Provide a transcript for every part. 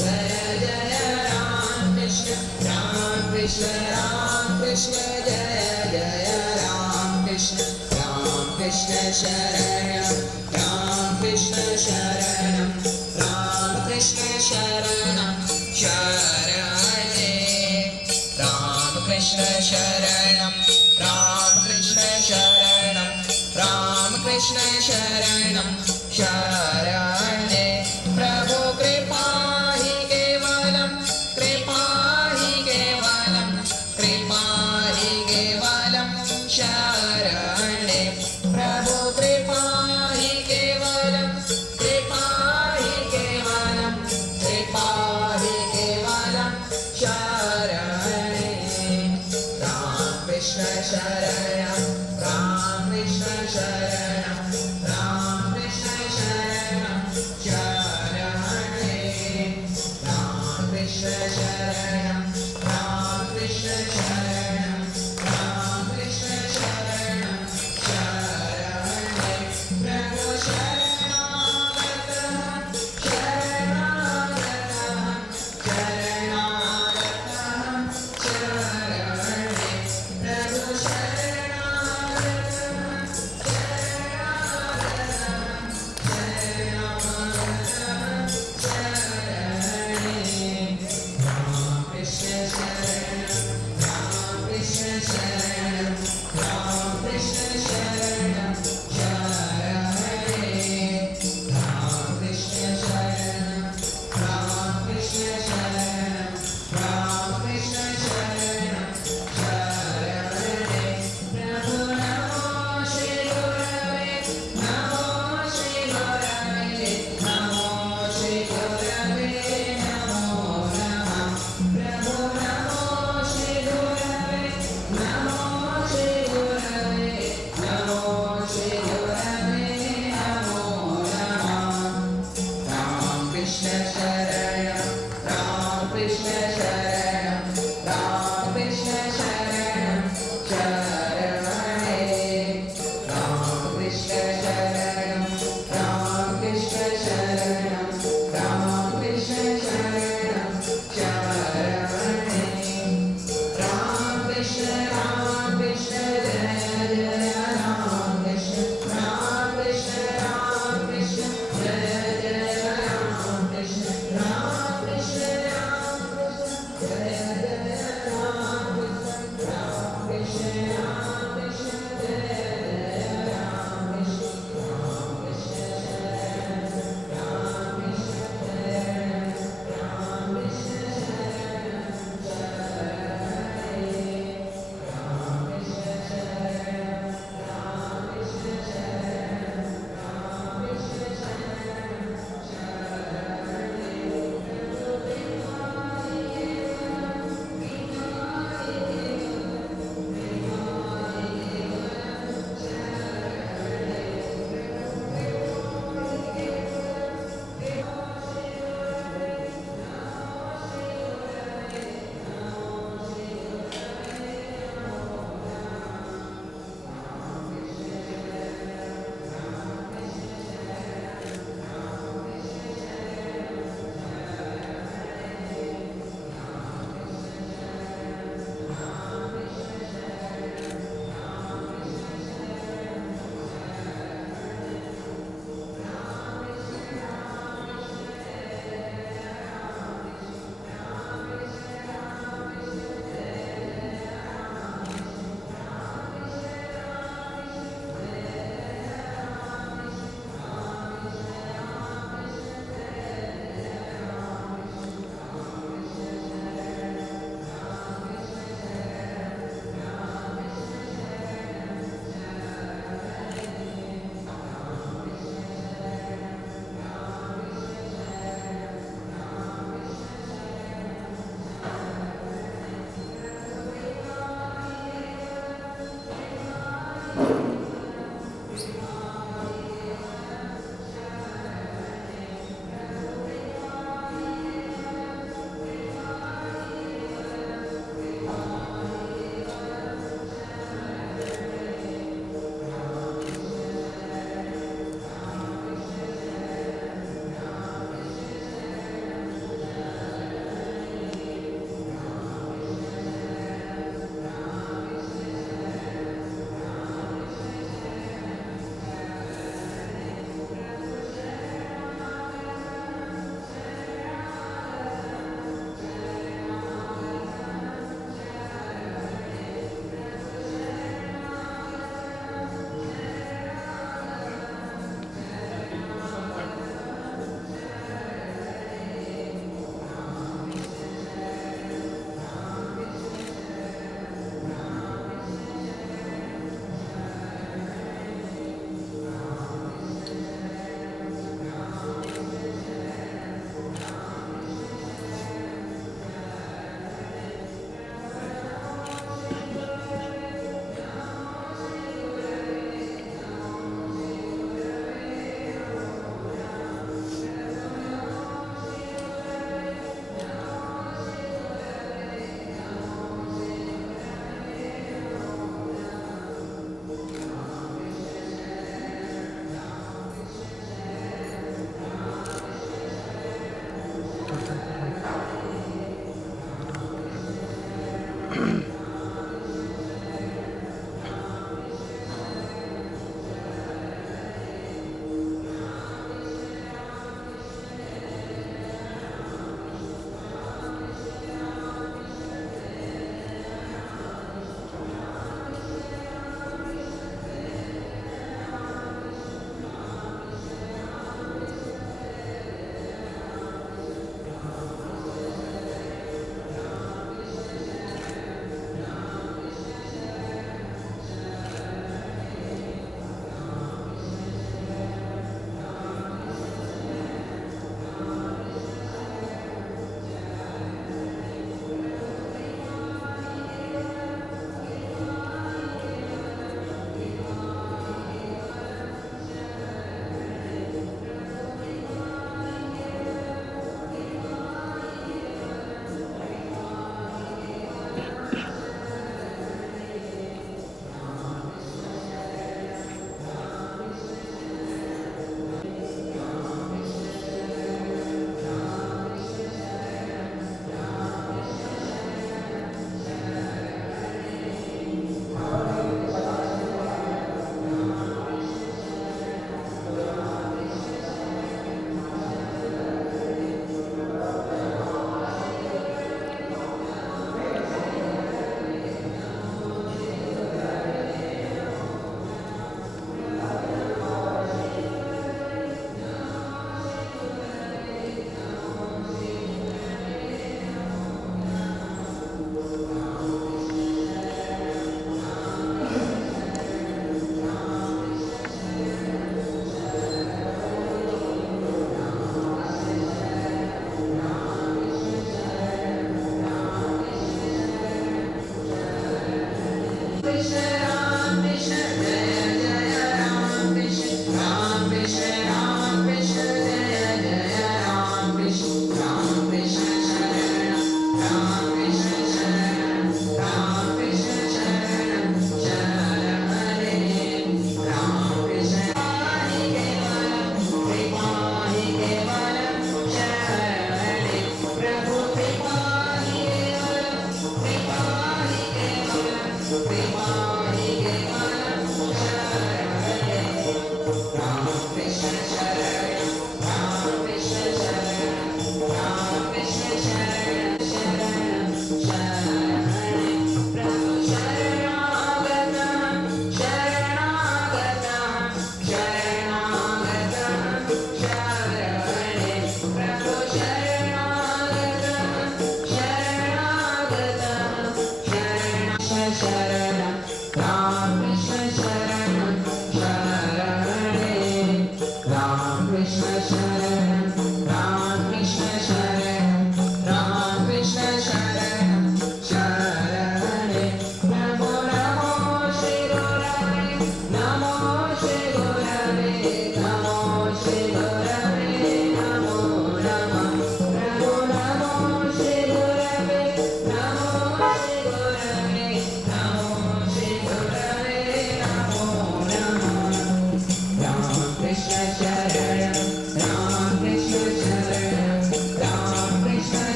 जय जय राम कृष्ण जय जय राम कृष्ण शरणं राम कृष्ण शरणं शरणे राम कृष्ण शरणं शरणे प्रभु कृपा हि केवलं शरणे प्रभु कृपा हि केवलं शरणे राम कृष्ण शरणं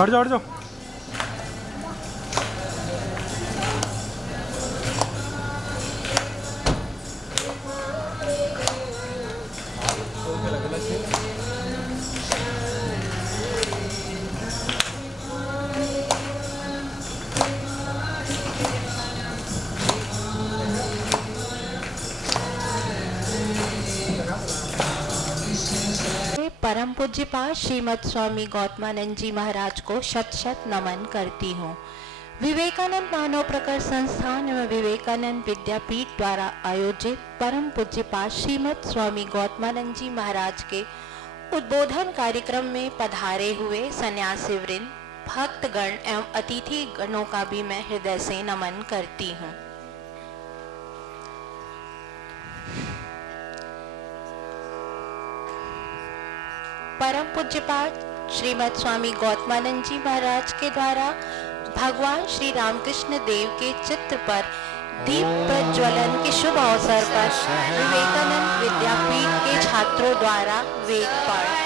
हट जाओ हट जाओ। परम पूज्यपाद श्रीमद स्वामी गौतमानंद जी महाराज को शत शत नमन करती हूँ। विवेकानंद मानव प्रकट संस्थान एवं विवेकानंद विद्यापीठ द्वारा आयोजित परम पूज्यपाद श्रीमद स्वामी गौतमानंद जी महाराज के उद्बोधन कार्यक्रम में पधारे हुए सन्यासी वृंद, भक्तगण एवं अतिथि गणों का भी मैं हृदय से नमन करती हूँ। परम पूज्यपाद श्रीमद स्वामी गौतमानंद जी महाराज के द्वारा भगवान श्री रामकृष्ण देव के चित्र पर दीप प्रज्वलन के शुभ अवसर पर विवेकानंद विद्यापीठ के छात्रों द्वारा वेद पाठ।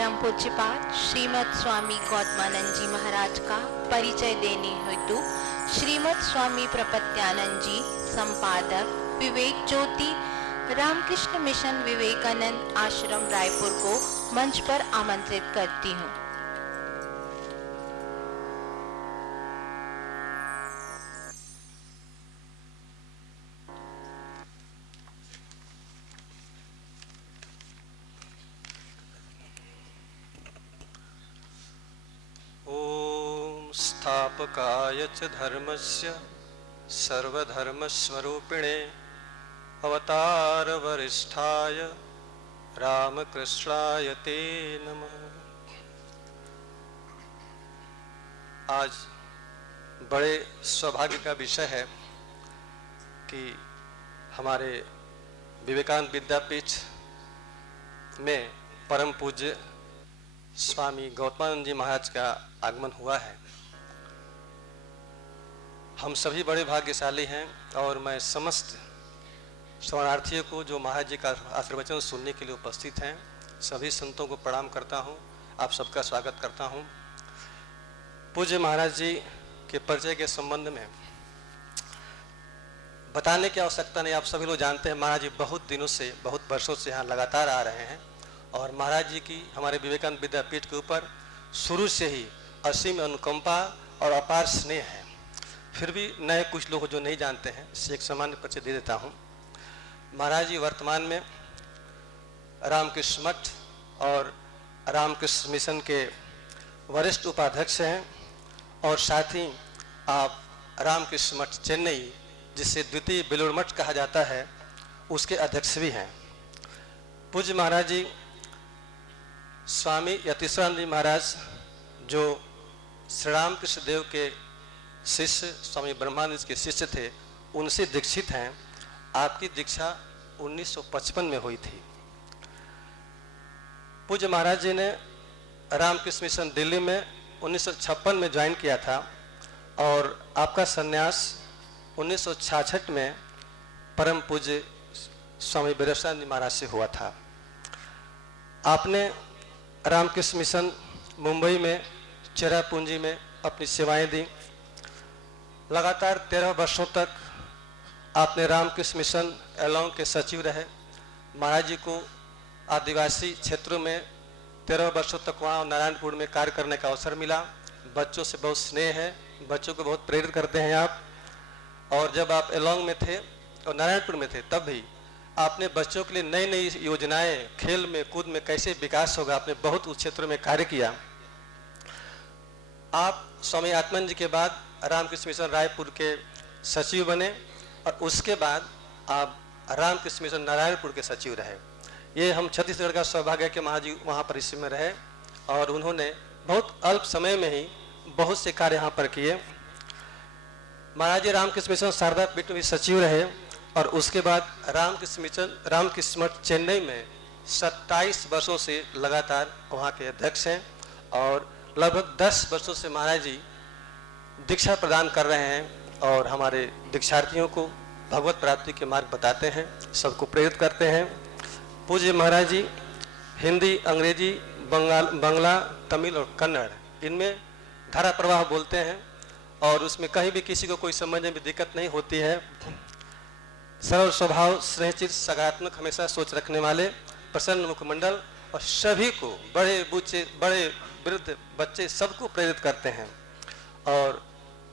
परम पूज्यपाद श्रीमद स्वामी गौतमानंद जी महाराज का परिचय देने हेतु श्रीमद स्वामी प्रपत्यानंद जी संपादक विवेक ज्योति रामकृष्ण मिशन विवेकानंद आश्रम रायपुर को मंच पर आमंत्रित करती हूँ। ओम स्थापकाय च धर्मस्य सर्वधर्मस्वरूपिणे अवतार वरिष्ठाय रामकृष्णाय ते नमः। आज बड़े सौभाग्य का विषय है कि हमारे विवेकानंद विद्यापीठ में परम पूज्य स्वामी गौतमानंद जी महाराज का आगमन हुआ है। हम सभी बड़े भाग्यशाली हैं और मैं समस्त शरणार्थियों को जो महाराज जी का आशीर्वचन सुनने के लिए उपस्थित हैं सभी संतों को प्रणाम करता हूं। आप सबका स्वागत करता हूं। पूज्य महाराज जी के परिचय के संबंध में बताने की आवश्यकता नहीं, आप सभी लोग जानते हैं। महाराज जी बहुत दिनों से, बहुत वर्षों से यहाँ लगातार आ रहे हैं और महाराज जी की हमारे विवेकानंद विद्यापीठ के ऊपर शुरू से ही असीम अनुकंपा और अपार स्नेह है। फिर भी नए कुछ लोग जो नहीं जानते हैं इससे एक सामान्य परिचय दे देता हूँ। महाराज जी वर्तमान में रामकृष्ण मठ और रामकृष्ण मिशन के वरिष्ठ उपाध्यक्ष हैं और साथ ही आप रामकृष्ण मठ चेन्नई, जिसे द्वितीय बेलूर मठ कहा जाता है, उसके अध्यक्ष भी हैं। पूज्य महाराज जी स्वामी यतीश्वरानंद जी महाराज जो श्री रामकृष्ण देव के शिष्य स्वामी ब्रह्मानंद के शिष्य थे, उनसे दीक्षित हैं। आपकी दीक्षा 1955 में हुई थी। पूज्य महाराज जी ने रामकृष्ण मिशन दिल्ली में 1956 में ज्वाइन किया था और आपका संन्यास 1966 में परम पूज्य स्वामी वीरेश्वरानंद जी महाराज से हुआ था। आपने रामकृष्ण मिशन मुंबई में चेरापूंजी में अपनी सेवाएं दी। लगातार 13 वर्षों तक आपने रामकृष्ण मिशन एलोंग के सचिव रहे। महाराज जी को आदिवासी क्षेत्रों में 13 वर्षों तक वहाँ नारायणपुर में कार्य करने का अवसर मिला। बच्चों से बहुत स्नेह है, बच्चों को बहुत प्रेरित करते हैं आप। और जब आप एलोंग में थे और नारायणपुर में थे तब भी आपने बच्चों के लिए नई नई योजनाएं, खेल में कूद में कैसे विकास होगा, आपने बहुत उस क्षेत्र में कार्य किया। आप स्वामी आत्मानंद जी के बाद रामकृष्ण मिशन रायपुर के सचिव बने और उसके बाद आप रामकृष्ण मिशन नारायणपुर के सचिव रहे। ये हम छत्तीसगढ़ का सौभाग्य है कि महाराज जी वहाँ पर इसी में रहे और उन्होंने बहुत अल्प समय में ही बहुत से कार्य यहाँ पर किए। महाराज जी रामकृष्ण मिशन शारदा पीठ में सचिव रहे और उसके बाद रामकृष्ण मठ चेन्नई में 27 वर्षों से लगातार वहाँ के अध्यक्ष हैं और लगभग 10 वर्षों से महाराज जी दीक्षा प्रदान कर रहे हैं और हमारे दीक्षार्थियों को भगवत प्राप्ति के मार्ग बताते हैं, सबको प्रेरित करते हैं। पूज्य महाराज जी हिंदी, अंग्रेजी, बंगला, तमिल और कन्नड़ इनमें धारा प्रवाह बोलते हैं और उसमें कहीं भी किसी को कोई समझने में दिक्कत नहीं होती है। सरल स्वभाव, स्नेहचित, सकारात्मक, हमेशा सोच रखने वाले, प्रसन्न मुखमंडल और सभी को, बड़े बूढ़े, बड़े वृद्ध, बच्चे, सबको प्रेरित करते हैं। और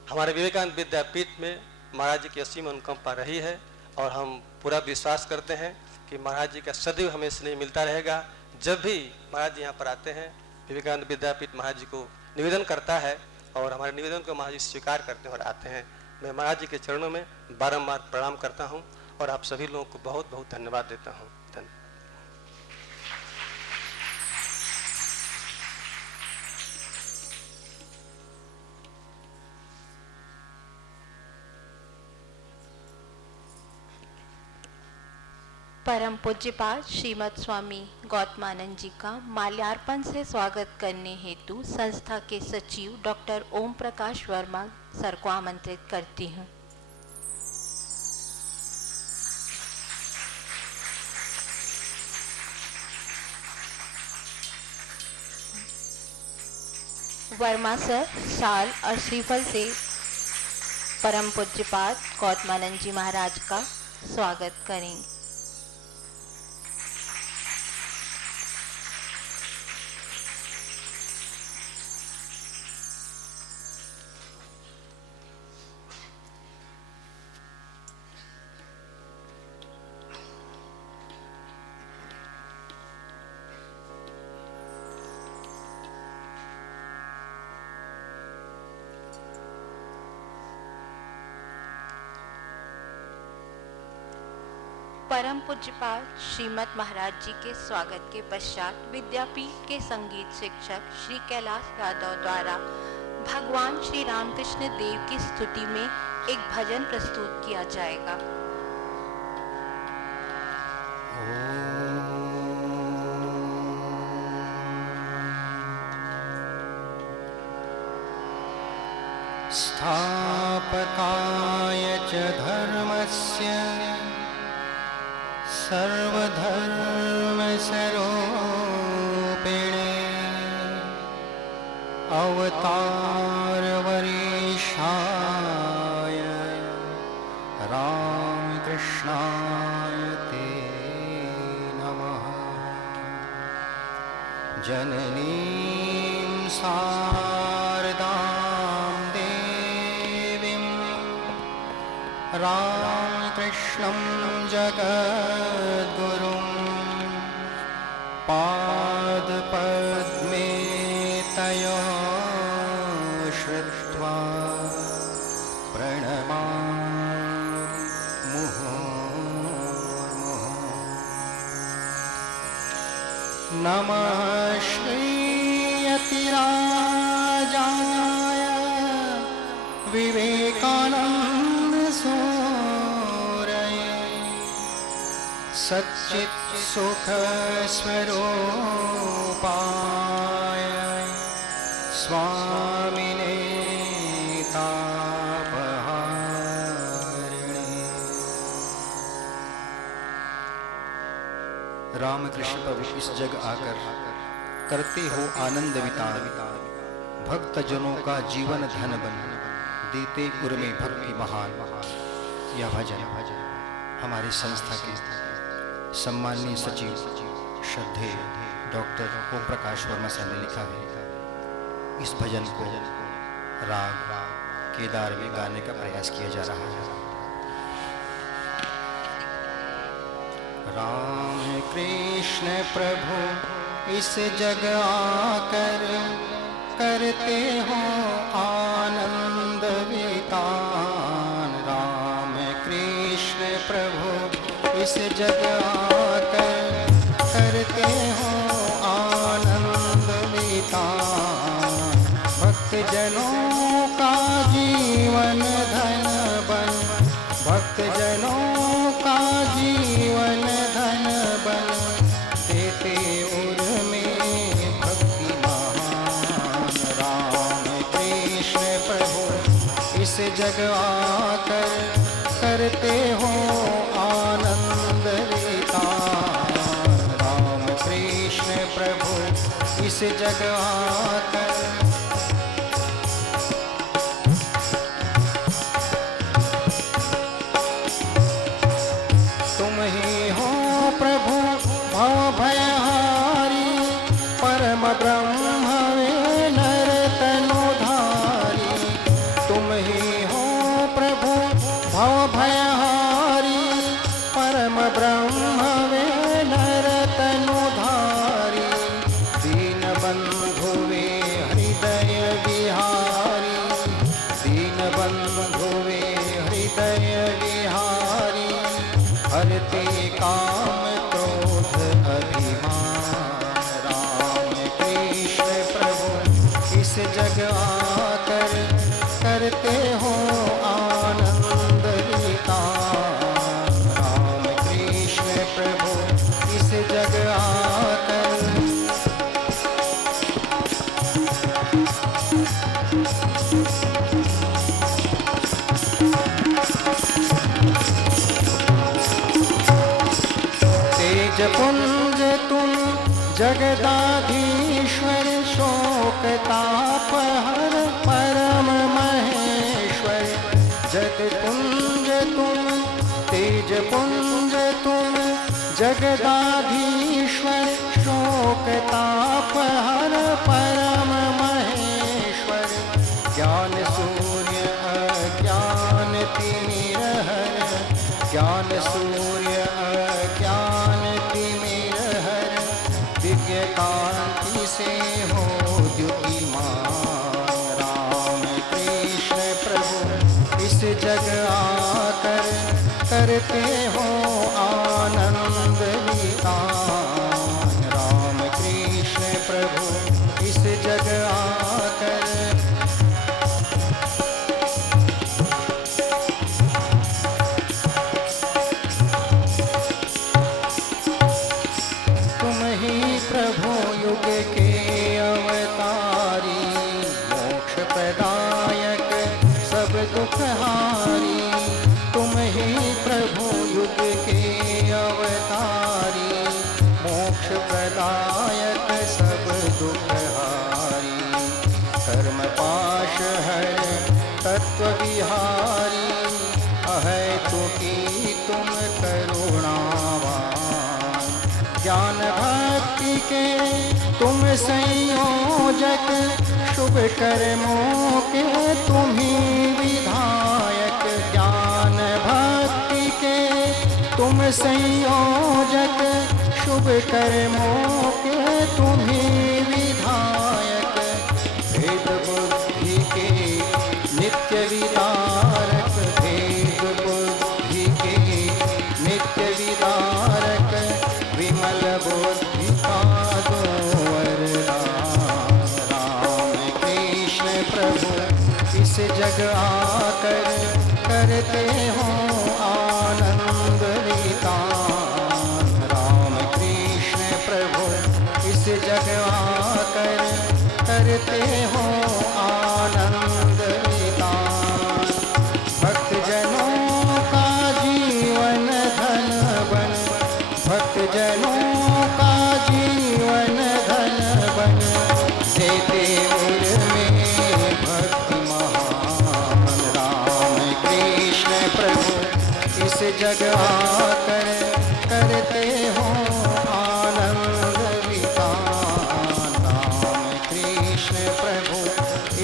हमारे विवेकानंद विद्यापीठ में महाराज जी की असीम अनुकंपा रही है और हम पूरा विश्वास करते हैं कि महाराज जी का सदैव हमें स्नेह मिलता रहेगा। जब भी महाराज जी यहाँ पर आते हैं विवेकानंद विद्यापीठ महाराज जी को निवेदन करता है और हमारे निवेदन को महाराज जी स्वीकार करते हैं और आते हैं। मैं महाराज जी के चरणों में बारंबार प्रणाम करता हूँ और आप सभी लोगों को बहुत बहुत धन्यवाद देता हूँ। धन्यवाद। परम पूज्यपाद श्रीमद स्वामी गौतमानंद जी का माल्यार्पण से स्वागत करने हेतु संस्था के सचिव डॉक्टर ओम प्रकाश वर्मा सर को आमंत्रित करती हूँ। वर्मा सर शाल और श्रीफल से परम पूज्यपाद गौतमानंद जी महाराज का स्वागत करेंगे। परम पूज्यपाद श्रीमद महाराज जी के स्वागत के पश्चात विद्यापीठ के संगीत शिक्षक श्री कैलाश यादव द्वारा भगवान श्री रामकृष्ण देव की स्तुति में एक भजन प्रस्तुत किया जाएगा। स्थापकाय च धर्मस्य सर्वधर्मस्वरूपिणे अवतारवरीशाय रामकृष्णाय ते नमः। जननीं शारदां देवीं रामकृष्णं जगद्गुरुं पादपद्मे तयोः श्रुत्वा प्रणमामि मुहुर्मुहुः। नमः श्रीयतिराजाय विवेकानन्द सूरये सच्चित् सुख स्वरूपाय स्वामिने तापहारिणे। रामकृष्ण प्रभु इस जग आकर करते हो आनंद वितान, भक्त जनों का जीवन धन बन देते उर्मे भक्ति महान। यह भजन हमारी संस्था के सम्माननीय सचिव श्रद्धेय डॉक्टर ओम प्रकाश वर्मा सर ने लिखा है। इस भजन को राग केदार में गाने का प्रयास किया जा रहा है। राम कृष्ण प्रभु इस जग आकर करते हो आनंद वितान। राम कृष्ण प्रभु इस जग आकर करते हो आनंद वितान। भक्त जनों का जीवन धन बन, भक्त जनों का जीवन धन बन देते उर्मे भक्ति महान। राम कृष्ण प्रभु इस जग आकर करते हो आनंद वितान। राम कृष्ण प्रभु इस जग आकर तुम ही हो प्रभु भव भयहारी, परम ब्रह्म वे नर तनुधारी। तुम ही हो प्रभु भव भयहारी, परम ब्रह्म वे नर तनुधारी। दीन बंधु वे हृदय विहारी, दीन बंधु वे हृदय विहारी। हरते काम क्रोध अभिमान। राम कृष्ण प्रभु इस जग आकर करते हो आनंद वितान। राम कृष्ण प्रभु इस जग आकर तेज पुंज तुम जगदाधीश्वर, शोक ताप तापहर परम महेश्वर, जगपुंज तुम तेज पुंज तुम जगदाधीश्वर, शोक तापहर परम महेश्वर, ज्ञान सूर्य अज्ञान तिमिरहर, ज्ञान सूर्य अज्ञान तिमिरहर, दिव्य कांति से हो द्युतिमान, राम कृष्ण प्रभु इस जग आकर करते हो आनंद वितान, राम कृष्ण प्रभु इस जग आकर तुम ही प्रभु युग के अवतारी, मोक्ष प्रदायक सब दुखहारी, तुम ही प्रभु युग के अवतारी, मोक्ष प्रदायक सब दुखहारी, कर्म पाश हर तत्व विहारी, अहेतु की तुम करुणावान, ज्ञान भक्ति के तुम संयोजक, शुभ कर्मों के तुम ही विधायक, ज्ञान भक्ति के तुम संयोजक, शुभ कर्मों के तुम ही विधायक, भेद बुद्धि के नित्य विदारक, भेद बुद्धि के नित्य विदारक, विमल बुद्धि का दो वरदान, राम कृष्ण प्रभु इस जग आकर करते हो आनंद वितान, राम कृष्ण प्रभु इस जग आकर करते हो आनंद वितान, भक्त जनों का जीवन धन बन, भक्त जनों का जीवन धन बन, देते उर में भक्ति महान, राम कृष्ण प्रभु इस जग आकर करते हो आनंद वितान, राम कृष्ण प्रभु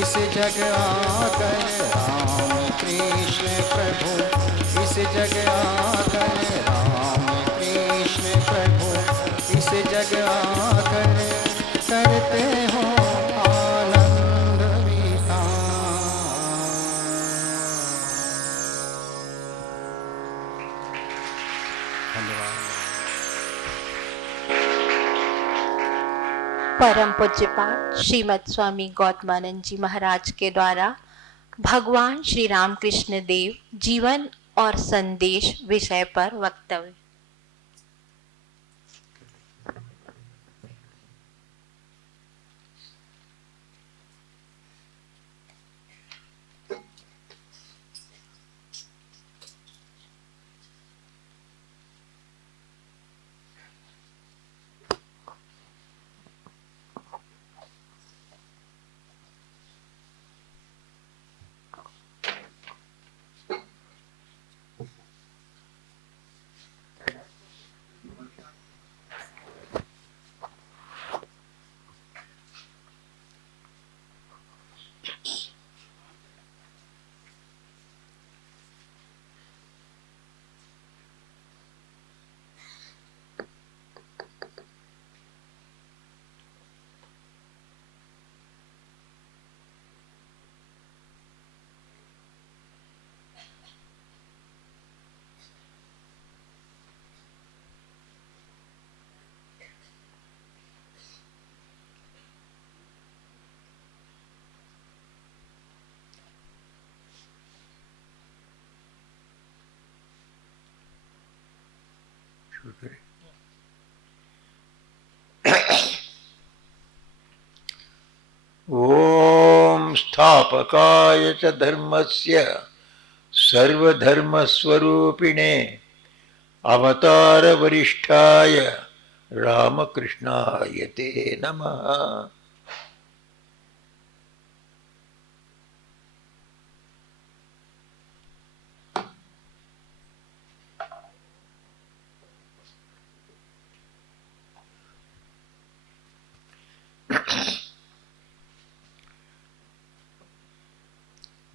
इस जग आकर, राम कृष्ण प्रभु इस जग आकर, राम कृष्ण प्रभु इस जग आकर करते हो आनंद वितान। धन्यवाद। परम पूज्यपाद श्रीमद स्वामी गौतमानंद जी महाराज के द्वारा भगवान श्री रामकृष्ण देव जीवन और संदेश विषय पर वक्तव्य। ओम स्थापकाय च धर्मस्य सर्वधर्मस्वरूपिणे अवतार वरिष्ठाय रामकृष्णाय ते नमः।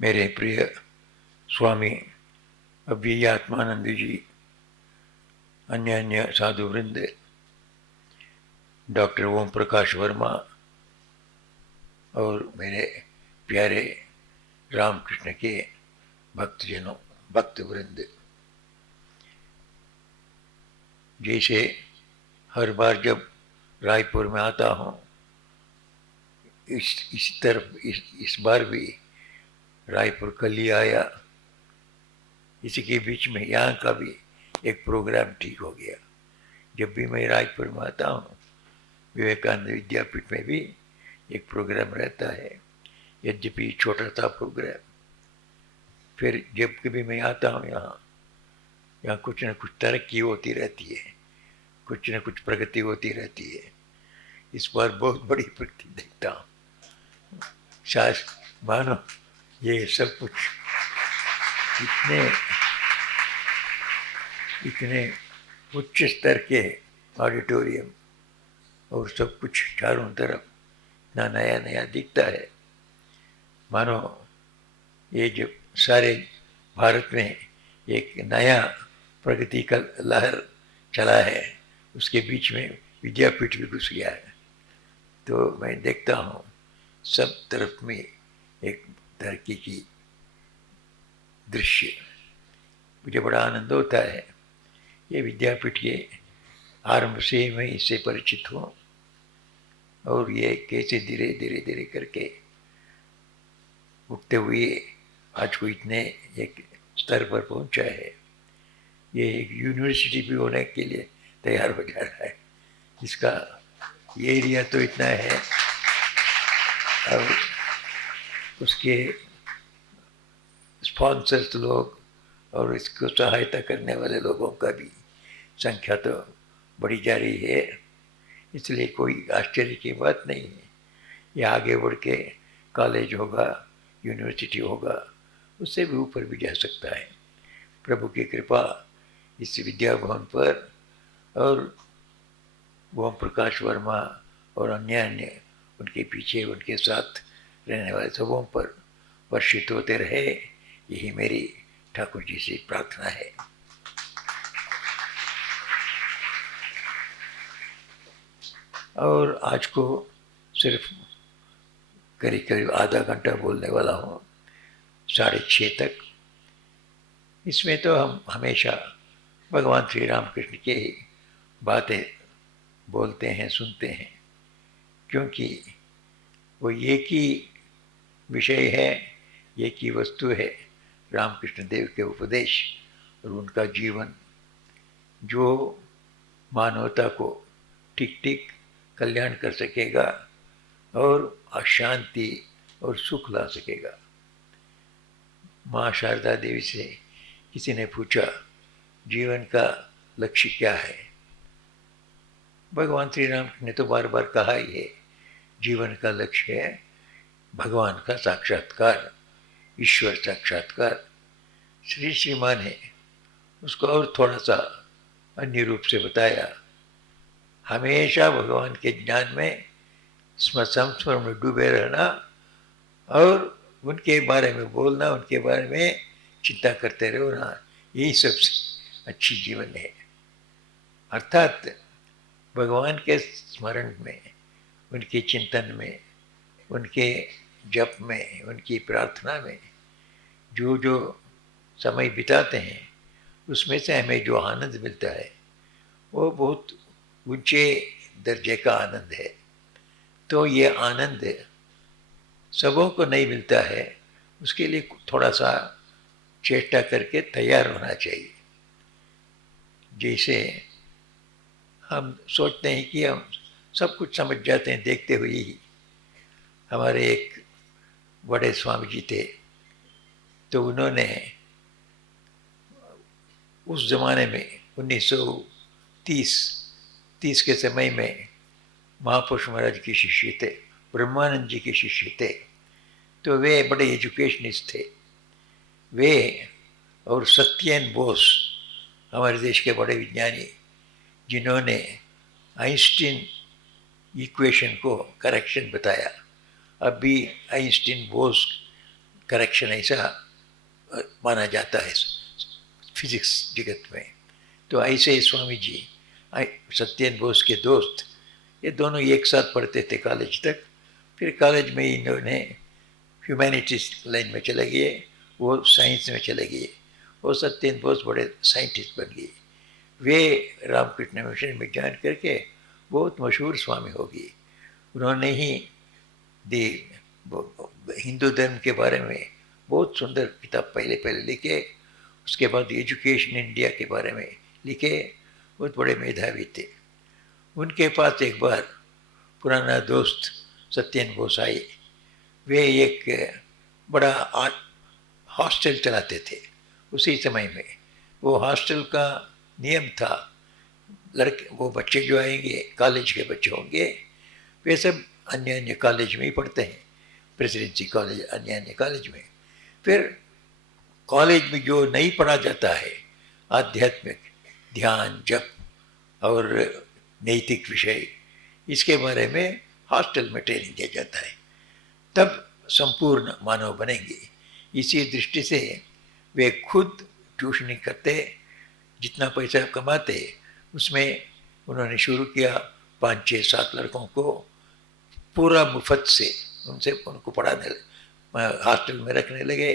मेरे प्रिय स्वामी अव्ययात्मानंद जी, अन्य अन्य साधु वृंद, डॉक्टर ओम प्रकाश वर्मा और मेरे प्यारे रामकृष्ण के भक्तजनों, भक्त वृंद, जैसे हर बार जब रायपुर में आता हूँ, इस बार भी रायपुर कल ही आया, इसी के बीच में यहाँ का भी एक प्रोग्राम ठीक हो गया। जब भी मैं रायपुर में आता हूँ, विवेकानंद विद्यापीठ में भी एक प्रोग्राम रहता है, यद्यपि छोटा सा प्रोग्राम। फिर जब कभी मैं आता हूँ यहाँ कुछ न कुछ तरक्की होती रहती है, कुछ न कुछ प्रगति होती रहती है। इस बार बहुत बड़ी प्रगति देखता हूँ, शायद मानो ये सब कुछ इतने उच्च स्तर के ऑडिटोरियम और सब कुछ चारों तरफ इतना नया नया दिखता है, मानो ये जब सारे भारत में एक नया प्रगति का लहर चला है, उसके बीच में विद्यापीठ भी घुस गया है। तो मैं देखता हूँ सब तरफ में एक तरक्की की दृश्य, मुझे बड़ा आनंद होता है। ये विद्यापीठ के आरंभ से मैं इससे परिचित हूँ और ये कैसे धीरे धीरे धीरे करके उठते हुए आज को इतने एक स्तर पर पहुँचा है। ये एक यूनिवर्सिटी भी होने के लिए तैयार हो जा रहा है। इसका ये एरिया तो इतना है, और उसके स्पॉन्सर्स लोग और इसको सहायता करने वाले लोगों का भी संख्या तो बढ़ी जा रही है, इसलिए कोई आश्चर्य की बात नहीं है। ये आगे बढ़ के कॉलेज होगा, यूनिवर्सिटी होगा, उससे भी ऊपर भी जा सकता है। प्रभु की कृपा इस विद्या भवन पर और ओम प्रकाश वर्मा और अन्य अन्य उनके पीछे उनके साथ रहने वाले सबों पर वर्षित होते रहे, यही मेरी ठाकुर जी से प्रार्थना है। और आज को सिर्फ करीब करीब आधा घंटा बोलने वाला हूँ, 6:30 तक। इसमें तो हम हमेशा भगवान श्री रामकृष्ण की ही बातें बोलते हैं, सुनते हैं, क्योंकि वो एक ही विषय है, एक ही वस्तु है, रामकृष्ण देव के उपदेश और उनका जीवन, जो मानवता को ठीक ठीक कल्याण कर सकेगा और अशांति और सुख ला सकेगा। माँ शारदा देवी से किसी ने पूछा जीवन का लक्ष्य क्या है? भगवान श्री राम ने तो बार बार कहा ही है, जीवन का लक्ष्य है भगवान का साक्षात्कार, ईश्वर साक्षात्कार। श्री श्रीमान ने उसको और थोड़ा सा अन्य रूप से बताया, हमेशा भगवान के ज्ञान में संस्मरण में डूबे रहना और उनके बारे में बोलना, उनके बारे में चिंता करते रहना, यही सबसे अच्छी जीवन है। अर्थात भगवान के स्मरण में, उनके चिंतन में, उनके जप में, उनकी प्रार्थना में जो जो समय बिताते हैं, उसमें से हमें जो आनंद मिलता है वो बहुत ऊंचे दर्जे का आनंद है। तो ये आनंद सबों को नहीं मिलता है, उसके लिए थोड़ा सा चेष्टा करके तैयार होना चाहिए। जैसे हम सोचते हैं कि हम सब कुछ समझ जाते हैं देखते हुए ही। हमारे एक बड़े स्वामी जी थे, तो उन्होंने उस ज़माने में 1930 के समय में महापुरुष महाराज के शिष्य थे, ब्रह्मानंद जी के शिष्य थे। तो वे बड़े एजुकेशनिस्ट थे। वे और सत्येन बोस, हमारे देश के बड़े विज्ञानी, जिन्होंने आइंस्टीन इक्वेशन को करेक्शन बताया। अब भी आइंस्टीन बोस करेक्शन ऐसा माना जाता है फिजिक्स जगत में। तो ऐसे स्वामी जी सत्येंद्र बोस के दोस्त, ये दोनों एक साथ पढ़ते थे कॉलेज तक। फिर कॉलेज में इन्होंने ह्यूमैनिटीज लाइन में चले गए, वो साइंस में चले गए। वो सत्येंद्र बोस बड़े साइंटिस्ट बन गए। वे रामकृष्ण मिशन में ज्वाइन करके बहुत मशहूर स्वामी हो गए। उन्होंने ही हिंदू धर्म के बारे में बहुत सुंदर किताब पहले लिखे। उसके बाद एजुकेशन इंडिया के बारे में लिखे। बहुत बड़े मेधावी थे। उनके पास एक बार पुराना दोस्त सत्येंद्र बोस आए। वे एक बड़ा हॉस्टल चलाते थे उसी समय में। वो हॉस्टल का नियम था, वो बच्चे जो आएंगे कॉलेज के बच्चे होंगे, वे सब अन्य कॉलेज में ही पढ़ते हैं, प्रेसिडेंसी कॉलेज अन्य कॉलेज में। फिर कॉलेज में जो नहीं पढ़ा जाता है, आध्यात्मिक ध्यान जप और नैतिक विषय, इसके बारे में हॉस्टल में ट्रेनिंग दिया जाता है, तब संपूर्ण मानव बनेंगे। इसी दृष्टि से वे खुद ट्यूशनिंग करते, जितना पैसा कमाते उसमें उन्होंने शुरू किया 5, 6, 7 लड़कों को पूरा मुफ्त से उनको पढ़ाने, हॉस्टल में रखने लगे।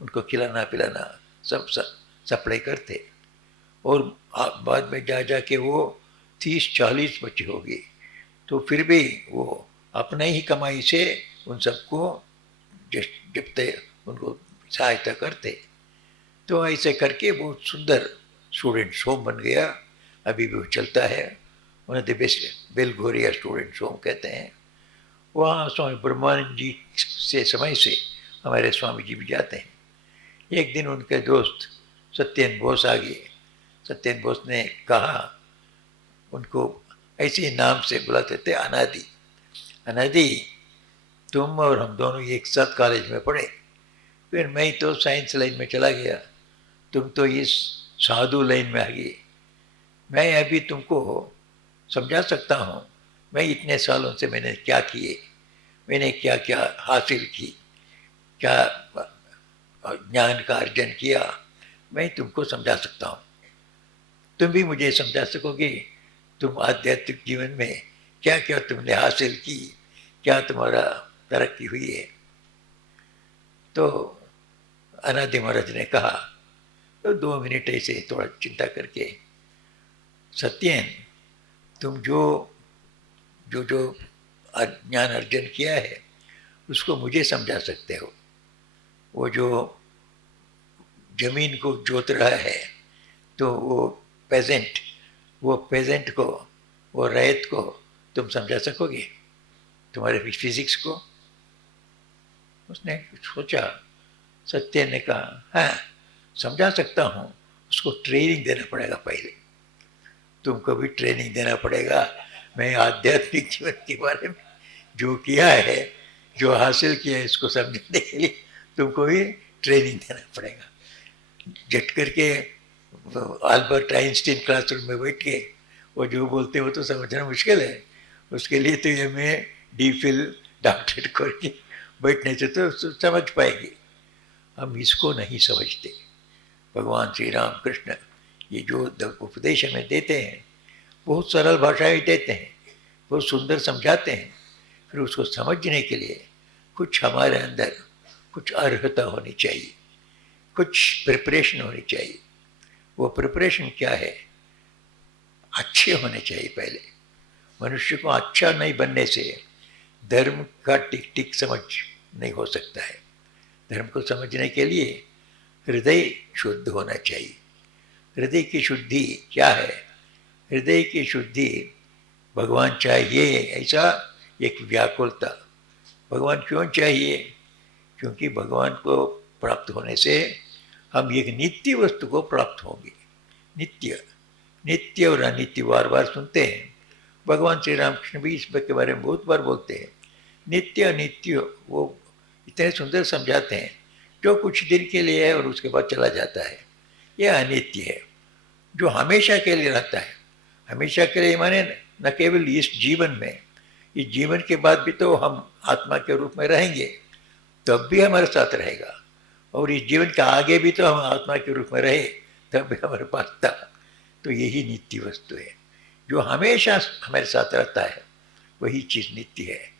उनको खिलाना पिलाना सब सप्लाई करते। और बाद में जा के वो 30-40 बच्चे हो गए। तो फिर भी वो अपने ही कमाई से उन सबको जपते, उनको सहायता करते। तो ऐसे करके बहुत सुंदर स्टूडेंट्स होम बन गया। अभी भी वो चलता है। उन्हें the best Belghoria students home कहते हैं। वहाँ स्वामी ब्रह्मानंद जी से समय से हमारे स्वामी जी भी जाते हैं। एक दिन उनके दोस्त सत्येंद्र बोस आ गए। सत्येंद्र बोस ने कहा, उनको ऐसे नाम से बुलाते थे, अनादि, अनादि तुम और हम दोनों एक साथ कॉलेज में पढ़े, फिर मैं तो साइंस लाइन में चला गया, तुम तो इस साधु लाइन में आ गए। मैं अभी तुमको समझा सकता हूँ, मैं इतने सालों से मैंने क्या किए, मैंने क्या क्या हासिल की, क्या ज्ञान का अर्जन किया, मैं तुमको समझा सकता हूँ। तुम भी मुझे समझा सकोगे, तुम आध्यात्मिक जीवन में क्या क्या तुमने हासिल की, क्या तुम्हारा तरक्की हुई है। तो अनादि महाराज ने कहा, तो 2 मिनट ऐसे थोड़ा चिंता करके, सत्येन तुम जो जो जो ज्ञान अर्जन किया है उसको मुझे समझा सकते हो। वो जो जमीन को जोत रहा है, तो वो पेजेंट को, वो रैयत को तुम समझा सकोगे, तुम्हारे फिजिक्स को। उसने सोचा। सत्य ने कहा, हाँ समझा सकता हूँ, उसको ट्रेनिंग देना पड़ेगा पहले, तुमको भी ट्रेनिंग देना पड़ेगा। मैं आध्यात्मिक जीवन के बारे में जो किया है, जो हासिल किया है, इसको समझने के लिए तुमको भी ट्रेनिंग देना पड़ेगा। झट करके अल्बर्ट आइंस्टीन क्लासरूम में बैठ के वो जो बोलते हो तो समझना मुश्किल है। उसके लिए तो ये मैं DPhil डॉक्टरेट करके बैठने से तो समझ पाएंगे। हम इसको नहीं समझते। भगवान श्री राम कृष्ण ये जो उपदेश हमें देते हैं, बहुत सरल भाषाएं देते हैं, बहुत सुंदर समझाते हैं। फिर उसको समझने के लिए कुछ हमारे अंदर कुछ अर्हता होनी चाहिए, कुछ प्रिपरेशन होनी चाहिए। वो प्रिपरेशन क्या है? अच्छे होने चाहिए पहले। मनुष्य को अच्छा नहीं बनने से धर्म का टिक टिक समझ नहीं हो सकता है। धर्म को समझने के लिए हृदय शुद्ध होना चाहिए। हृदय की शुद्धि क्या है? हृदय की शुद्धि भगवान चाहिए, ऐसा एक व्याकुलता। भगवान क्यों चाहिए? क्योंकि भगवान को प्राप्त होने से हम एक नित्य वस्तु को प्राप्त होंगे। नित्य, नित्य और अनित्य बार बार सुनते हैं। भगवान श्री रामकृष्ण भी इस के बारे में बहुत बार बोलते हैं। नित्य अनित्य वो इतने सुंदर समझाते हैं। जो कुछ दिन के लिए है और उसके बाद चला जाता है, यह अनित्य है। जो हमेशा के लिए रहता है, हमेशा के लिए माने न केवल इस जीवन में, इस जीवन के बाद भी तो हम आत्मा के रूप में रहेंगे, तब भी हमारे साथ रहेगा, और इस जीवन के आगे भी तो हम आत्मा के रूप में रहे तब भी हमारे पास था। तो यही नित्य वस्तु है, जो हमेशा हमारे साथ रहता है, वही चीज़ नित्य है।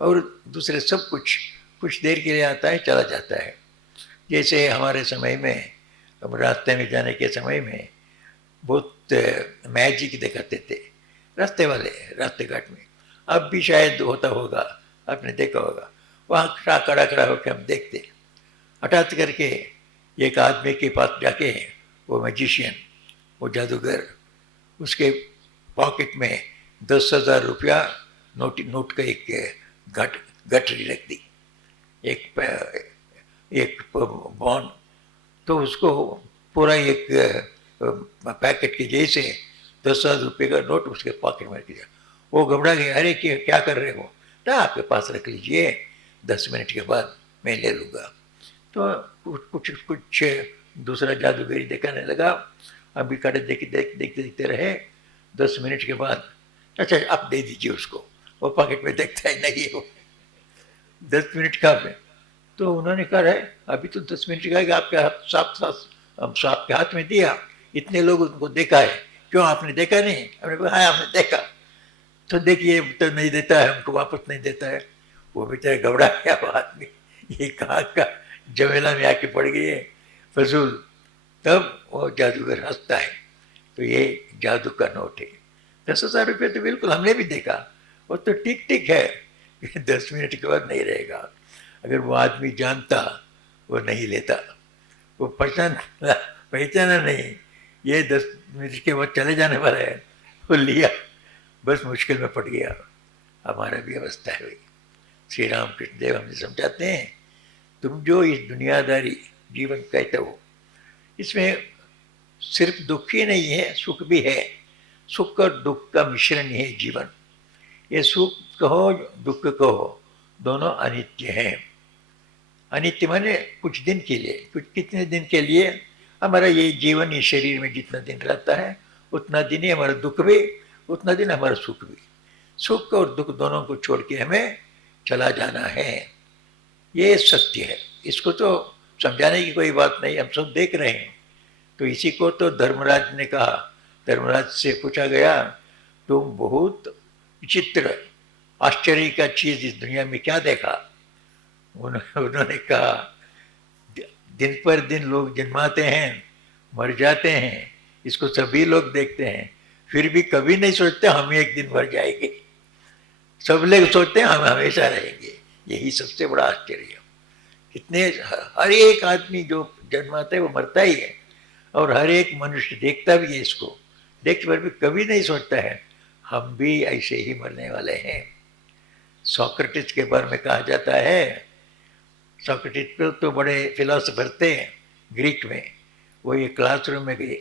और दूसरे सब कुछ कुछ देर के लिए आता है, चला जाता है। जैसे हमारे समय में, हम रास्ते में जाने के समय में बहुत मैजिक दिखाते थे रास्ते वाले, रास्ते घाट में। अब भी शायद होता होगा, आपने देखा होगा, वहाँ खड़ा खड़ा होकर हम देखते, हठात करके एक आदमी के पास जाके, वो मैजिशियन, वो जादूगर, उसके पॉकेट में 10,000 रुपया नोट का एक गठरी रख दी, एक बॉन्ड। तो उसको पूरा एक पैकेट के जैसे 10,000 रुपये का नोट उसके पॉकेट में रख दिया। वो घबरा गया, अरे क्या कर रहे हो? ना, आपके पास रख लीजिए, 10 मिनट के बाद मैं ले लूँगा। तो कुछ दूसरा जादूगरी दिखाने लगा। अभी खड़े देखते रहे। 10 मिनट के बाद, अच्छा आप दे दीजिए उसको। वो पॉकेट में देखता है, नहीं वो 10 मिनट का है। तो उन्होंने कहा है अभी तो 10 मिनट का है, आपके हाथ साफ के हाथ में दिया, इतने लोग उनको देखा है, क्यों आपने देखा नहीं? हमने कहा हाँ हमने देखा। तो देखिए तो नहीं देता है, हमको वापस नहीं देता है। वो बेचारा घबरा गया, वो आदमी, ये कहाँ का झमेला में आके पड़ गई है, फजूल। तब वो जादूगर हंसता है। तो ये जादू का नोट है। 10,000 रुपये तो बिल्कुल हमने भी देखा, वो तो ठीक है, 10 मिनट के बाद नहीं रहेगा। अगर वो आदमी जानता, वो नहीं लेता, वो पहचाना नहीं, ये 10 मिनट के बाद चले जाने वाला है, वो लिया, बस मुश्किल में पड़ गया। हमारा भी अवस्था है भाई। श्री राम कृष्ण देव हमें समझाते हैं, तुम जो इस दुनियादारी जीवन कहते हो, इसमें सिर्फ दुख ही नहीं है, सुख भी है। सुख और दुख का मिश्रण ही है जीवन। ये सुख कहो दुख कहो, दोनों अनित्य हैं। अनित्य माने कुछ दिन के लिए, कुछ कितने दिन के लिए। हमारा ये जीवन, ये शरीर में जितना दिन रहता है उतना दिन ही हमारा दुख भी, उतना दिन हमारा सुख भी। सुख और दुख दोनों को छोड़ के हमें चला जाना है, ये सत्य है। इसको तो समझाने की कोई बात नहीं, हम सब देख रहे हैं। तो इसी को तो धर्मराज ने कहा, धर्मराज से पूछा गया, तुम बहुत विचित्र आश्चर्य का चीज इस दुनिया में क्या देखा? उन्होंने कहा, दिन पर दिन लोग जन्माते हैं, मर जाते हैं, इसको सभी लोग देखते हैं, फिर भी कभी नहीं सोचते हम एक दिन मर जाएंगे। सब लोग सोचते हैं हम हमेशा रहेंगे। यही सबसे बड़ा आश्चर्य है। कितने, हर एक आदमी जो जन्माता है वो मरता ही है, और हर एक मनुष्य देखता भी है इसको, देखते पर भी कभी नहीं सोचता है हम भी ऐसे ही मरने वाले हैं। सोक्रेटिस के बारे में कहा जाता है, सोक्रेटिस तो बड़े फिलोसोफर थे ग्रीक में। वो ये क्लासरूम में गए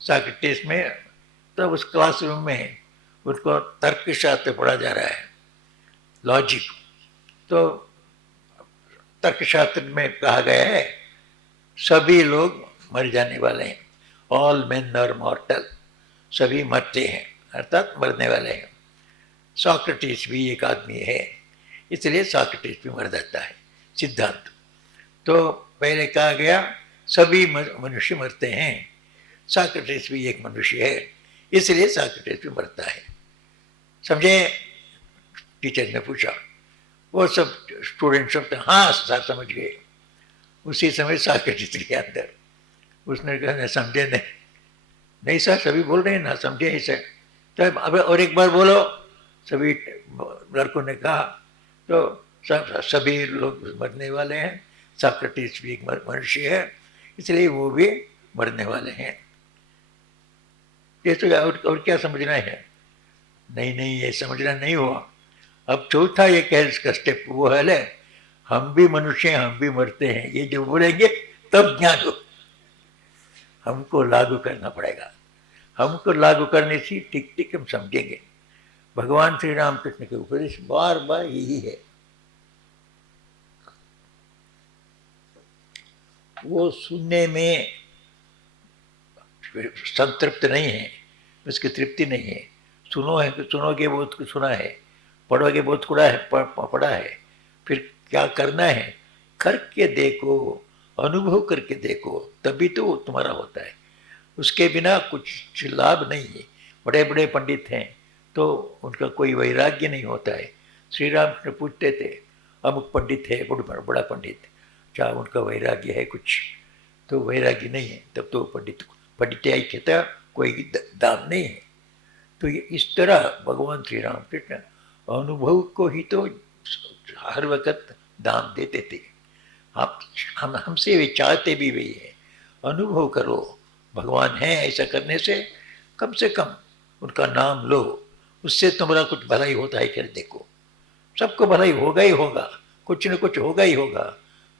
सोक्रेटिस में, तब उस क्लासरूम में उनको तर्कशास्त्र पढ़ा जा रहा है, लॉजिक। तो तर्कशास्त्र में कहा गया है सभी लोग मर जाने वाले हैं, ऑल मेन आर मॉर्टल, सभी मरते हैं, अर्थात मरने वाले हैं। सोक्रेटिस भी एक आदमी है, इसलिए सोक्रेटिस भी मर जाता है, सिद्धांत। तो पहले कहा गया सभी मनुष्य मरते हैं, सोक्रेटिस भी एक मनुष्य है, इसलिए सोक्रेटिस भी मरता है। समझे? टीचर ने पूछा, वो सब स्टूडेंट सब हाँ सर समझ गए। उसी समय सोक्रेटिस के अंदर उसने कहा समझे नहीं सर, सभी बोल रहे हैं ना, समझे ही सर। तो अब और एक बार बोलो, सभी लड़कों ने कहा। तो सभी लोग मरने वाले हैं, सोक्रेटिस भी एक मनुष्य है, इसलिए वो भी मरने वाले हैं। ये तो और क्या समझना है? नहीं, ये समझना नहीं हुआ। अब चौथा ये कह स्टेप वो है, हम भी मनुष्य हैं, हम भी मरते हैं, ये जो बोलेंगे तब ज्ञान हो। हमको लागू करना पड़ेगा, हमको लागू करने से ठीक हम समझेंगे। भगवान श्री राम कृष्ण के उपदेश बार बार यही है। वो सुनने में संतृप्त नहीं है, उसकी तृप्ति नहीं है। सुनोगे बहुत कुछ सुना है, पढ़ोगे बहुत कुड़ा है पढ़ा है, फिर क्या करना है करके देखो, अनुभव करके देखो, तभी तो वो तुम्हारा होता है। उसके बिना कुछ लाभ नहीं है। बड़े बड़े पंडित हैं तो उनका कोई वैराग्य नहीं होता है। श्री रामकृष्ण पूछते थे, अमुक पंडित है, बड़ा पंडित, क्या उनका वैराग्य है कुछ? तो वैराग्य नहीं है, तब तो पंडित कहता कोई दाम नहीं है। तो ये इस तरह भगवान श्री रामकृष्ण अनुभव को ही तो हर वक्त दाम देते थे। आप हमसे वे चाहते भी वही है, अनुभव करो भगवान है, ऐसा करने से कम उनका नाम लो, उससे तुम्हारा कुछ भलाई होता है क्या? देखो, सबको भलाई होगा ही होगा, कुछ न कुछ होगा ही होगा,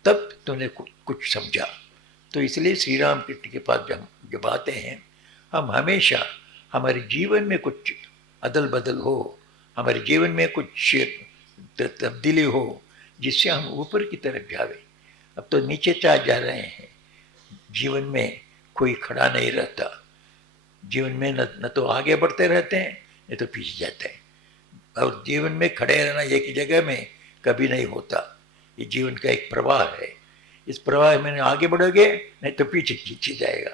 तब तुमने कुछ समझा। तो इसलिए श्री राम कृष्ण के पास जब आते हैं, हम हमेशा हमारे जीवन में कुछ अदल बदल हो, हमारे जीवन में कुछ तब्दीली हो, जिससे हम ऊपर की तरफ जावे। अब तो नीचे जा रहे हैं, जीवन में कोई खड़ा नहीं रहता। जीवन में न तो आगे बढ़ते रहते हैं, नहीं तो पीछे जाते हैं। और जीवन में खड़े रहना एक ही जगह में कभी नहीं होता। ये जीवन का एक प्रवाह है, इस प्रवाह में आगे बढ़ोगे नहीं तो पीछे खींचे जाएगा।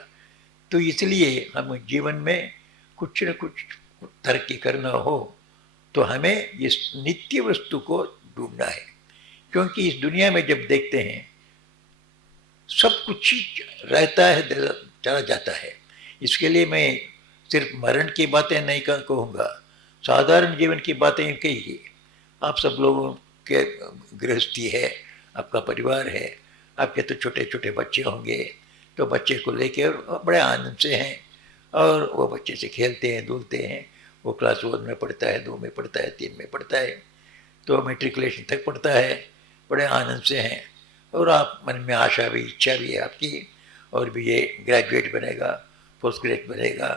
तो इसलिए हम जीवन में कुछ न कुछ तरक्की करना हो तो हमें इस नित्य वस्तु को ढूंढना है। क्योंकि इस दुनिया में जब देखते हैं सब कुछ ही रहता है, चला जाता है। इसके लिए मैं सिर्फ मरण की बातें नहीं कहूँगा, साधारण जीवन की बातें कही। आप सब लोगों के गृहस्थी है, आपका परिवार है, आपके तो छोटे छोटे बच्चे होंगे, तो बच्चे को लेके बड़े आनंद से हैं और वो बच्चे से खेलते हैं, धूलते हैं। वो क्लास 1 में पढ़ता है, 2 में पढ़ता है, 3 में पढ़ता है, तो मैट्रिकुलेशन तक पढ़ता है, बड़े आनंद से हैं। और आप मन में आशा भी, इच्छा भी है आपकी, और भी ये ग्रेजुएट बनेगा, पोस्ट ग्रेजुएट बनेगा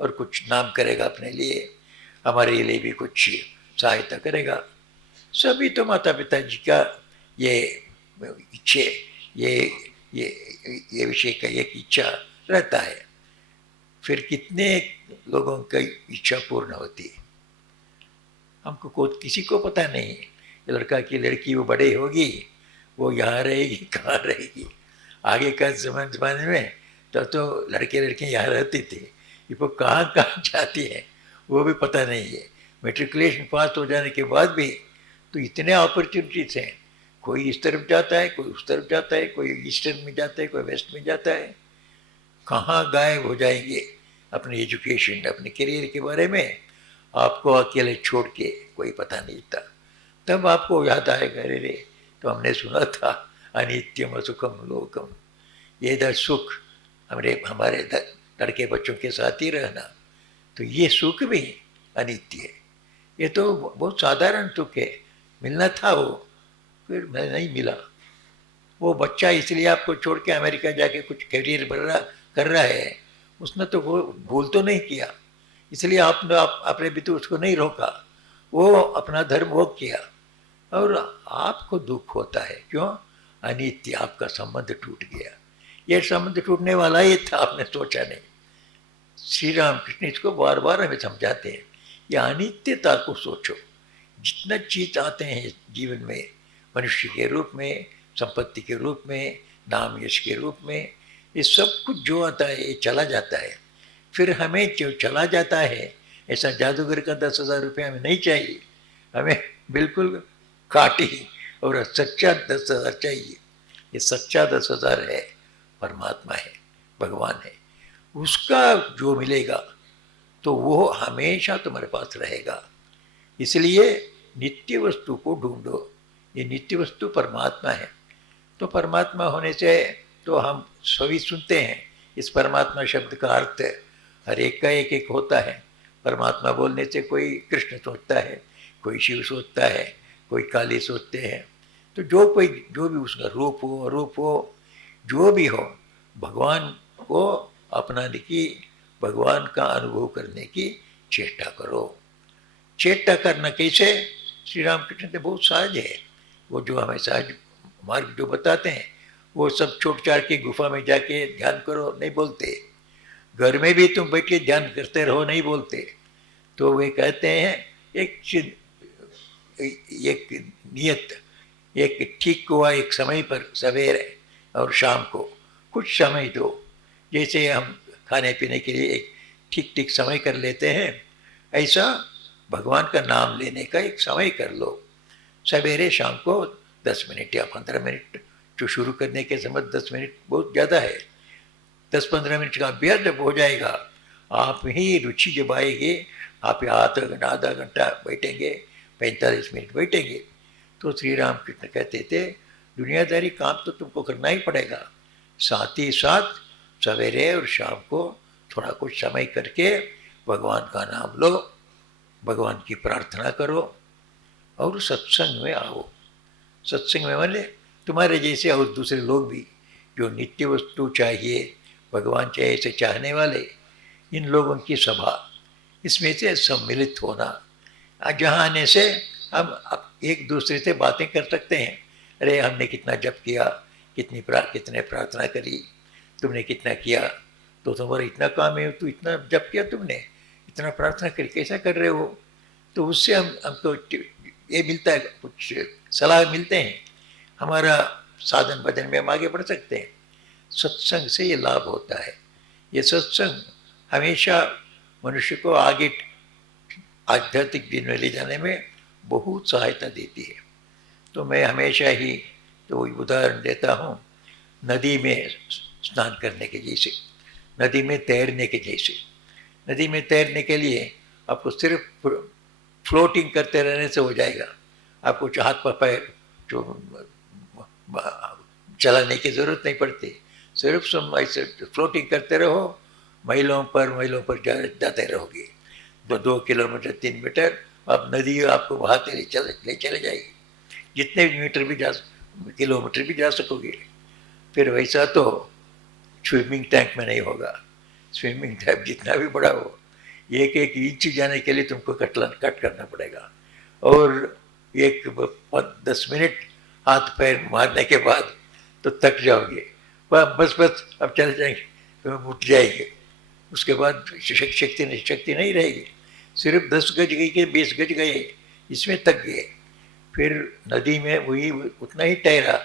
और कुछ नाम करेगा अपने लिए, हमारे लिए भी कुछ सहायता करेगा। सभी तो माता पिता जी का ये इच्छे, ये विषय का एक इच्छा रहता है। फिर कितने लोगों की इच्छा पूर्ण होती है, हमको किसी को पता नहीं। लड़का की लड़की वो बड़े होगी, वो यहाँ रहेगी, कहाँ रहेगी। आगे का जमाने में तो लड़के लड़कियाँ यहाँ रहते थे, वो कहाँ जाती हैं वो भी पता नहीं है। मैट्रिकुलेशन पास हो जाने के बाद भी तो इतने अपॉर्चुनिटीज हैं, कोई इस तरफ जाता है, कोई उस तरफ जाता है, कोई ईस्टर्न में जाता है, कोई वेस्ट में जाता है। कहाँ गायब हो जाएंगे अपने एजुकेशन, अपने करियर के बारे में आपको अकेले छोड़ के कोई पता नहीं था। तब आपको याद आएगा, अरे रे तो हमने सुना था अनित्यम असुखम लोकम, ये सुख हमारे लड़के बच्चों के साथ ही रहना, तो ये सुख भी अनित्य है। ये तो बहुत साधारण सुख है, मिलना था वो, फिर नहीं मिला। वो बच्चा इसलिए आपको छोड़ के अमेरिका जाके कुछ करियर कर रहा है, उसने तो वो भूल तो नहीं किया, इसलिए आपने भी तो उसको नहीं रोका, वो अपना धर्म वो किया। और आपको दुख होता है, क्यों? अनित्य, आपका संबंध टूट गया। ये संबंध टूटने वाला ही था, आपने सोचा नहीं। श्री राम कृष्ण इसको बार बार हमें समझाते हैं, ये अनित्यता को सोचो। जितना चीज आते हैं जीवन में, मनुष्य के रूप में, संपत्ति के रूप में, नाम यश के रूप में, ये सब कुछ जो आता है ये चला जाता है। फिर हमें जो चला जाता है, ऐसा जादूगर का 10,000 रुपये हमें नहीं चाहिए, हमें बिल्कुल काटी और सच्चा 10,000 चाहिए। ये सच्चा 10,000 है, परमात्मा है, भगवान है। उसका जो मिलेगा तो वो हमेशा तुम्हारे पास रहेगा। इसलिए नित्य वस्तु को ढूंढो। ये नित्य वस्तु परमात्मा है। तो परमात्मा होने से तो हम सभी सुनते हैं, इस परमात्मा शब्द का अर्थ हर एक का एक होता है। परमात्मा बोलने से कोई कृष्ण सोचता है, कोई शिव सोचता है, कोई काली सोचते हैं। तो जो भी उसका रूप हो, अरूप हो, जो भी हो, भगवान को अपनाने की, भगवान का अनुभव करने की चेष्टा करो। चेष्टा करना कैसे? श्री राम कृष्ण तो बहुत सहज है। वो जो हमें सहज मार्ग जो बताते हैं, वो सब छोट छाट के गुफा में जाके ध्यान करो नहीं बोलते, घर में भी तुम बैठ के ध्यान करते रहो नहीं बोलते। तो वे कहते हैं एक नियत एक ठीक हुआ एक समय पर सवेरे और शाम को कुछ समय दो। जैसे हम खाने पीने के लिए एक ठीक ठीक समय कर लेते हैं, ऐसा भगवान का नाम लेने का एक समय कर लो। सवेरे शाम को 10 मिनट या 15 मिनट, जो शुरू करने के समय 10 मिनट बहुत ज़्यादा है। 10-15 मिनट का अभ्यास जब हो जाएगा, आप ही रुचि जब आएगी, आप आधा घंटा बैठेंगे, 45 मिनट बैठेंगे, तो श्री राम कृष्ण कहते थे दुनियादारी काम तो तुमको करना ही पड़ेगा, साथ ही साथ सवेरे और शाम को थोड़ा कुछ समय करके भगवान का नाम लो, भगवान की प्रार्थना करो और सत्संग में आओ। सत्संग में माने तुम्हारे जैसे और दूसरे लोग भी जो नित्य वस्तु चाहिए, भगवान चाहिए से चाहने वाले, इन लोगों की सभा, इसमें से सम्मिलित होना। जहाँ आने से हम एक दूसरे से बातें कर सकते हैं। अरे हमने कितना जप किया, कितने प्रार्थना करी, तुमने कितना किया, तो तुम्हारा इतना काम है, तो इतना जप किया तुमने, इतना प्रार्थना करी, कैसा कर रहे हो। तो उससे हमको ये मिलता है, कुछ सलाह मिलते हैं, हमारा साधन भजन में हम आगे बढ़ सकते हैं। सत्संग से ये लाभ होता है। ये सत्संग हमेशा मनुष्य को आगे आध्यात्मिक जीवन में ले जाने में बहुत सहायता देती है। तो मैं हमेशा ही तो उदाहरण देता हूँ, नदी में स्नान करने के जैसे, नदी में तैरने के जैसे। नदी में तैरने के लिए आपको सिर्फ फ्लोटिंग करते रहने से हो जाएगा, आपको हाथ पैर जो चलाने की ज़रूरत नहीं पड़ती, सिर्फ ऐसे फ्लोटिंग करते रहो, महिलाओं पर जाते रहोगे। 2 किलोमीटर 3 मीटर आप नदी आपको बहाते ले चले जाएगी, जितने किलोमीटर भी जा सकोगे। फिर वैसा तो स्विमिंग टैंक में नहीं होगा। स्विमिंग टैंक जितना भी बड़ा हो, एक इंच जाने के लिए तुमको कट करना पड़ेगा, और 10 मिनट हाथ पैर मारने के बाद तो थक जाओगे, बस अब चले जाएंगे, उठ जाएंगे, उसके बाद शक्ति नहीं रहेगी। सिर्फ 10 गज गई कि 20 गज गए, इसमें थक गए। फिर नदी में वही उतना ही तैरा,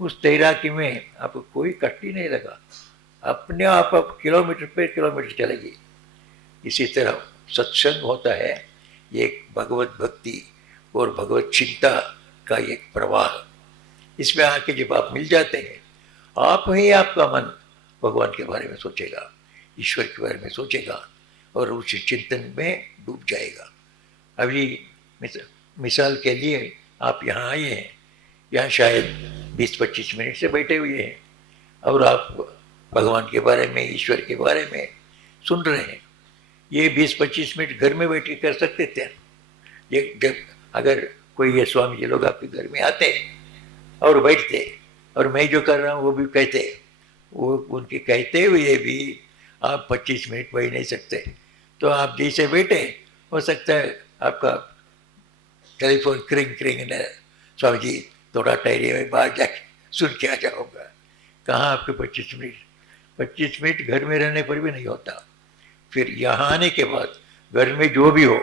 उस तैराकी में आपको कोई कष्ट ही नहीं लगा, अपने आप किलोमीटर पे किलोमीटर चलेगी। इसी तरह सत्संग होता है, ये एक भगवत भक्ति और भगवत चिंता का एक प्रवाह। इसमें आके जब आप मिल जाते हैं, आप ही आपका मन भगवान के बारे में सोचेगा, ईश्वर के बारे में सोचेगा और उस चिंतन में डूब जाएगा। अभी मिसाल के लिए आप यहाँ आए हैं, यहाँ शायद 20-25 मिनट से बैठे हुए हैं और आप भगवान के बारे में, ईश्वर के बारे में सुन रहे हैं। ये 20-25 मिनट घर में बैठ के कर सकते थे। ये जब अगर कोई ये स्वामी जी लोग आपके घर में आते और बैठते और मैं जो कर रहा हूँ वो भी कहते, वो उनके कहते हुए भी आप 25 मिनट बैठ नहीं सकते। तो आप जैसे बैठे, हो सकता है आपका टेलीफोन क्रिंग स्वामी जी थोड़ा ठहरिए, मैं बाहर जाके सुन के आ जाऊँगा। कहाँ आपके 25 मिनट घर में रहने पर भी नहीं होता। फिर यहाँ आने के बाद घर में जो भी हो,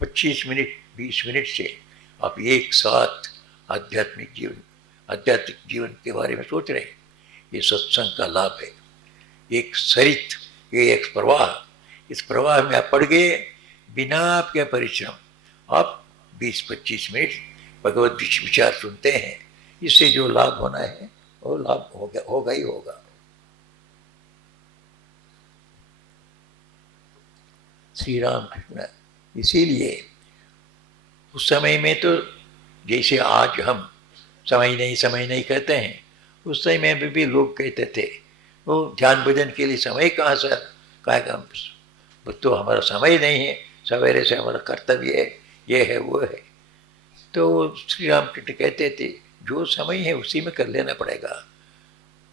25 मिनट 20 मिनट से आप एक साथ आध्यात्मिक जीवन के बारे में सोच रहे हैं। ये सत्संग का लाभ है। एक सरित, ये एक प्रवाह, इस प्रवाह में आप पड़ गए बिना आपके परिश्रम, आप 20-25 मिनट भगवत विचार सुनते हैं। इससे जो लाभ होना है वो लाभ होगा ही होगा। श्री राम कृष्ण, इसीलिए उस समय में तो जैसे आज हम समय नहीं कहते हैं, उस समय में भी लोग कहते थे वो ध्यान भजन के लिए समय कहाँ सर, कहा तो हमारा समय नहीं है, सवेरे से हमारा कर्तव्य है, ये है वो है। तो श्री राम कृष्ण कहते थे जो समय है उसी में कर लेना पड़ेगा,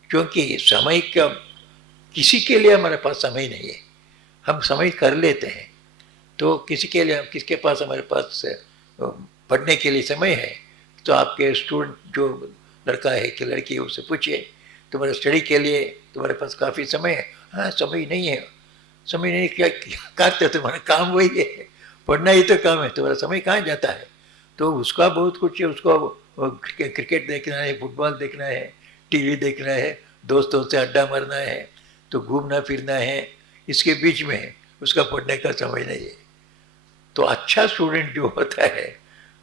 क्योंकि समय का किसी के लिए हमारे पास समय नहीं है। हम समय कर लेते हैं तो किसके पास हमारे पास पढ़ने के लिए समय है। तो आपके स्टूडेंट जो लड़का है कि लड़की है, उससे पूछिए तुम्हारे स्टडी के लिए तुम्हारे पास काफ़ी समय है? हाँ, समय नहीं है। समय नहीं, क्या करते हो? तुम्हारा काम वही है, पढ़ना ही तो काम है, तुम्हारा समय कहाँ जाता है? तो उसका बहुत कुछ है, उसको क्रिकेट देखना है, फुटबॉल देखना है, टीवी देखना है, दोस्तों से अड्डा मारना है, तो घूमना फिरना है, इसके बीच में उसका पढ़ने का समय नहीं है। तो अच्छा स्टूडेंट जो होता है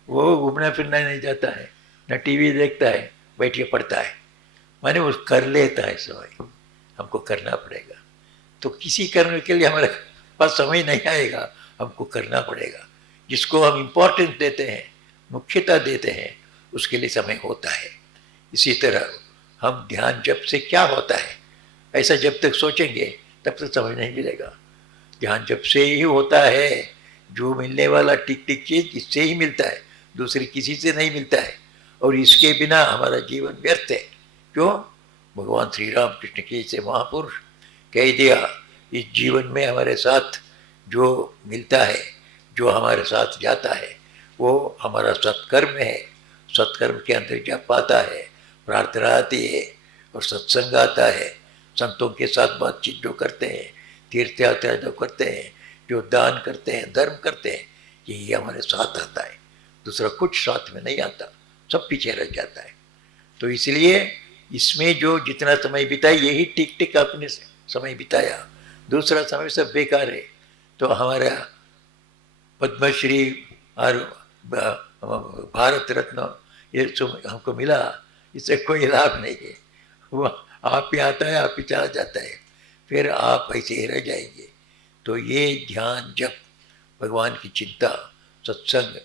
वो घूमना फिरना नहीं जाता है, न टीवी देखता है, बैठ के पढ़ता है, माने वो कर लेता है समय। हमको करना पड़ेगा, तो किसी करने के लिए हमारे पास समय नहीं आएगा, हमको करना पड़ेगा। जिसको हम इम्पोर्टेंस देते हैं, मुख्यता देते हैं, उसके लिए समय होता है। इसी तरह हम ध्यान जप से क्या होता है ऐसा जब तक सोचेंगे तब तक समय नहीं मिलेगा। ध्यान जप से ही होता है, जो मिलने वाला टिक टिक चीज इससे ही मिलता है, दूसरी किसी से नहीं मिलता है। और इसके बिना हमारा जीवन व्यर्थ है। क्यों? भगवान श्री राम कृष्ण के से महापुरुष कह दिया, इस जीवन में हमारे साथ जो मिलता है, जो हमारे साथ जाता है, वो हमारा सत्कर्म है। सत्कर्म के अंदर जप आता है, प्रार्थना आती है और सत्संग आता है। संतों के साथ बातचीत जो करते हैं, तीर्थ यात्रा जो करते हैं, जो दान करते हैं, धर्म करते हैं, यही हमारे साथ आता है। दूसरा कुछ साथ में नहीं आता, सब पीछे रह जाता है। तो इसलिए इसमें जो जितना समय बिताया, यही टिक टिक आपने समय बिताया, दूसरा समय सब बेकार है। तो हमारा पद्मश्री और भारत रत्न ये हमको मिला, इससे कोई लाभ नहीं है। वो आप ही आता है, आप ही चला जाता है, फिर आप ऐसे ही रह जाएंगे। तो ये ध्यान जप, भगवान की चिंता, सत्संग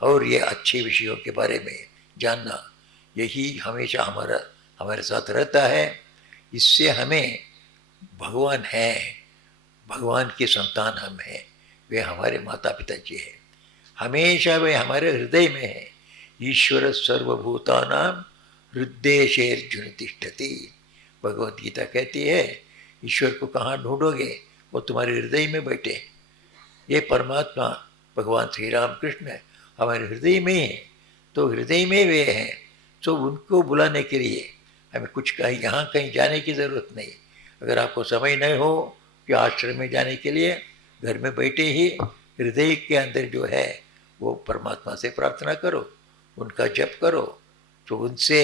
और ये अच्छे विषयों के बारे में जानना, यही हमेशा हमारे साथ रहता है। इससे हमें भगवान है, भगवान के संतान हम हैं, वे हमारे माता पिता जी हैं, हमेशा वे हमारे हृदय में है। ईश्वर सर्वभूतानां हृदयेषु तिष्ठति, भगवत गीता कहती है ईश्वर को कहाँ ढूंढोगे, वो तुम्हारे हृदय में बैठे। ये परमात्मा भगवान श्री राम कृष्ण हमारे हृदय में है, तो हृदय में वे हैं। तो उनको बुलाने के लिए हमें कुछ कहीं यहाँ कहीं जाने की ज़रूरत नहीं। अगर आपको समय नहीं हो कि आश्रम में जाने के लिए, घर में बैठे ही हृदय के अंदर जो है वो परमात्मा से प्रार्थना करो, उनका जप करो, तो उनसे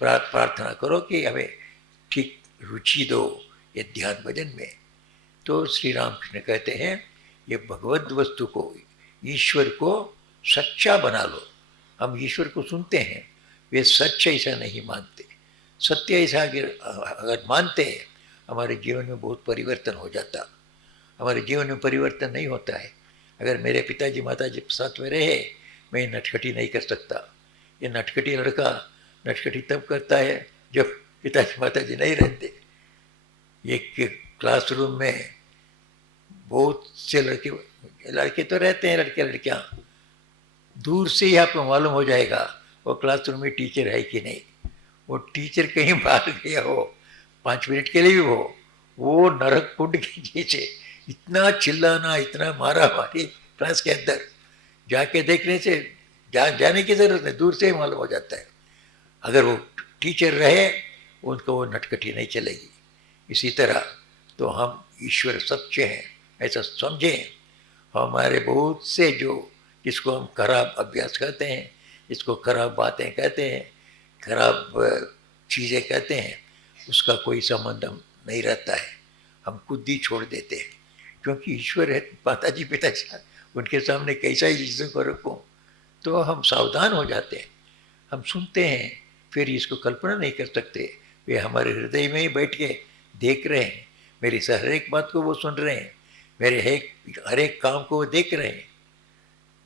प्रार्थना करो कि हमें ठीक रुचि दो ये ध्यान भजन में। तो श्री राम कृष्ण कहते हैं ये भगवत वस्तु को, ईश्वर को सच्चा बना लो। हम ईश्वर को सुनते हैं, वे सच ऐसा नहीं मानते। सत्य ऐसा अगर मानते हैं, हमारे जीवन में बहुत परिवर्तन हो जाता। हमारे जीवन में परिवर्तन नहीं होता है। अगर मेरे पिताजी माताजी साथ में रहे, मैं नटखटी नहीं कर सकता। ये नटखटी लड़का नटखटी तब करता है जब पिताजी माताजी नहीं रहते। एक क्लासरूम में बहुत से लड़के तो रहते हैं, लड़के लड़कियाँ, दूर से ही आपको मालूम हो जाएगा वो क्लासरूम में टीचर है कि नहीं। वो टीचर कहीं बाहर गया हो, 5 मिनट के लिए भी हो, वो नरक कुंड के नीचे इतना चिल्लाना, इतना मारा मारी क्लास के अंदर, जाके देखने से जाने की ज़रूरत नहीं, दूर से ही मालूम हो जाता है। अगर वो टीचर रहे, उनको वो नटखटी नहीं चलेगी। इसी तरह तो हम ईश्वर सच्चे हैं ऐसा समझें। हमारे बहुत से जो जिसको हम खराब अभ्यास कहते हैं, जिसको खराब बातें कहते हैं, खराब चीज़ें कहते हैं, उसका कोई संबंध हम नहीं रहता है। हम खुद ही छोड़ देते हैं, क्योंकि ईश्वर है, माताजी पिताजी, उनके सामने कैसा ही चीज़ों को रखूं। तो हम सावधान हो जाते हैं। हम सुनते हैं, फिर इसको कल्पना नहीं कर सकते। वे हमारे हृदय में ही बैठ के देख रहे हैं, मेरी हर एक बात को वो सुन रहे हैं, मेरे हर एक काम को वो देख रहे हैं।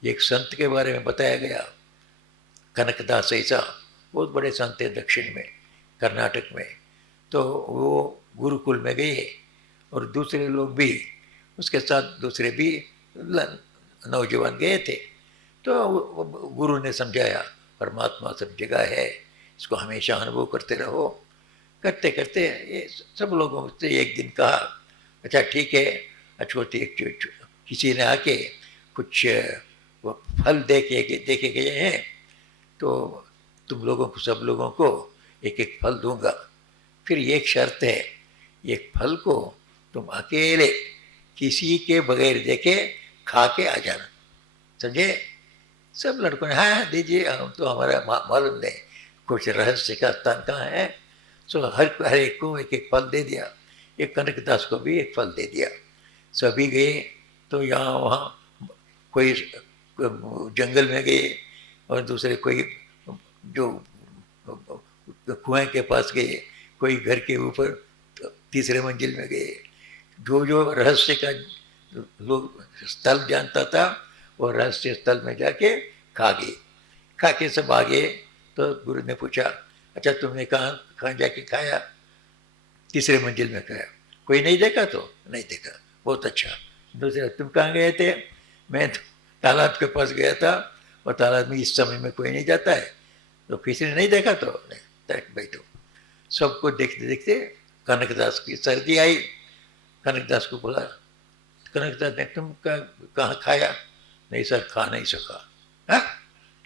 एक संत के बारे में बताया गया, कनकदास ऐसा, बहुत बड़े संत हैं दक्षिण में, कर्नाटक में। तो वो गुरुकुल में गए और दूसरे लोग भी उसके साथ, दूसरे भी नौजवान गए थे। तो गुरु ने समझाया परमात्मा सब जगह है, इसको हमेशा अनुभव करते रहो। करते करते ये सब लोगों से एक दिन कहा, अच्छा ठीक है, अच्छो किसी ने आके कुछ वो फल देखे गए हैं, तो तुम लोगों को, सब लोगों को एक एक फल दूंगा। फिर एक शर्त है, एक फल को तुम अकेले किसी के बगैर देखे खा के आ जाना, समझे? सब लड़कों ने हाँ दीजिए, हम तो हमारा मालूम नहीं कुछ रहस्य का स्थान कहाँ है। सो हर एक को एक एक फल दे दिया, एक कनकदास को भी एक फल दे दिया। सभी गए तो यहाँ वहाँ कोई जंगल में गए और दूसरे कोई जो कुएं के पास गए, कोई घर के ऊपर तीसरे मंजिल में गए। जो जो रहस्य का लोग स्थल जानता था वो रहस्य स्थल में जाके खा गए। खा के सब आ गए तो गुरु ने पूछा, अच्छा तुमने कहाँ जाके खाया? तीसरे मंजिल में खाया। कोई नहीं देखा? तो नहीं देखा। बहुत अच्छा। दूसरे, तुम कहाँ गए थे? मैं तो तालाब के पास गया था और तालाब में इस समय में कोई नहीं जाता है। तो किसी ने नहीं देखा? तो नहीं। बैठो। सबको देखते देखते कनकदास की सर्दी आई। कनकदास को बोला, कनकदास ने तुम कहाँ खाया? नहीं सर, खा नहीं सका। हाँ?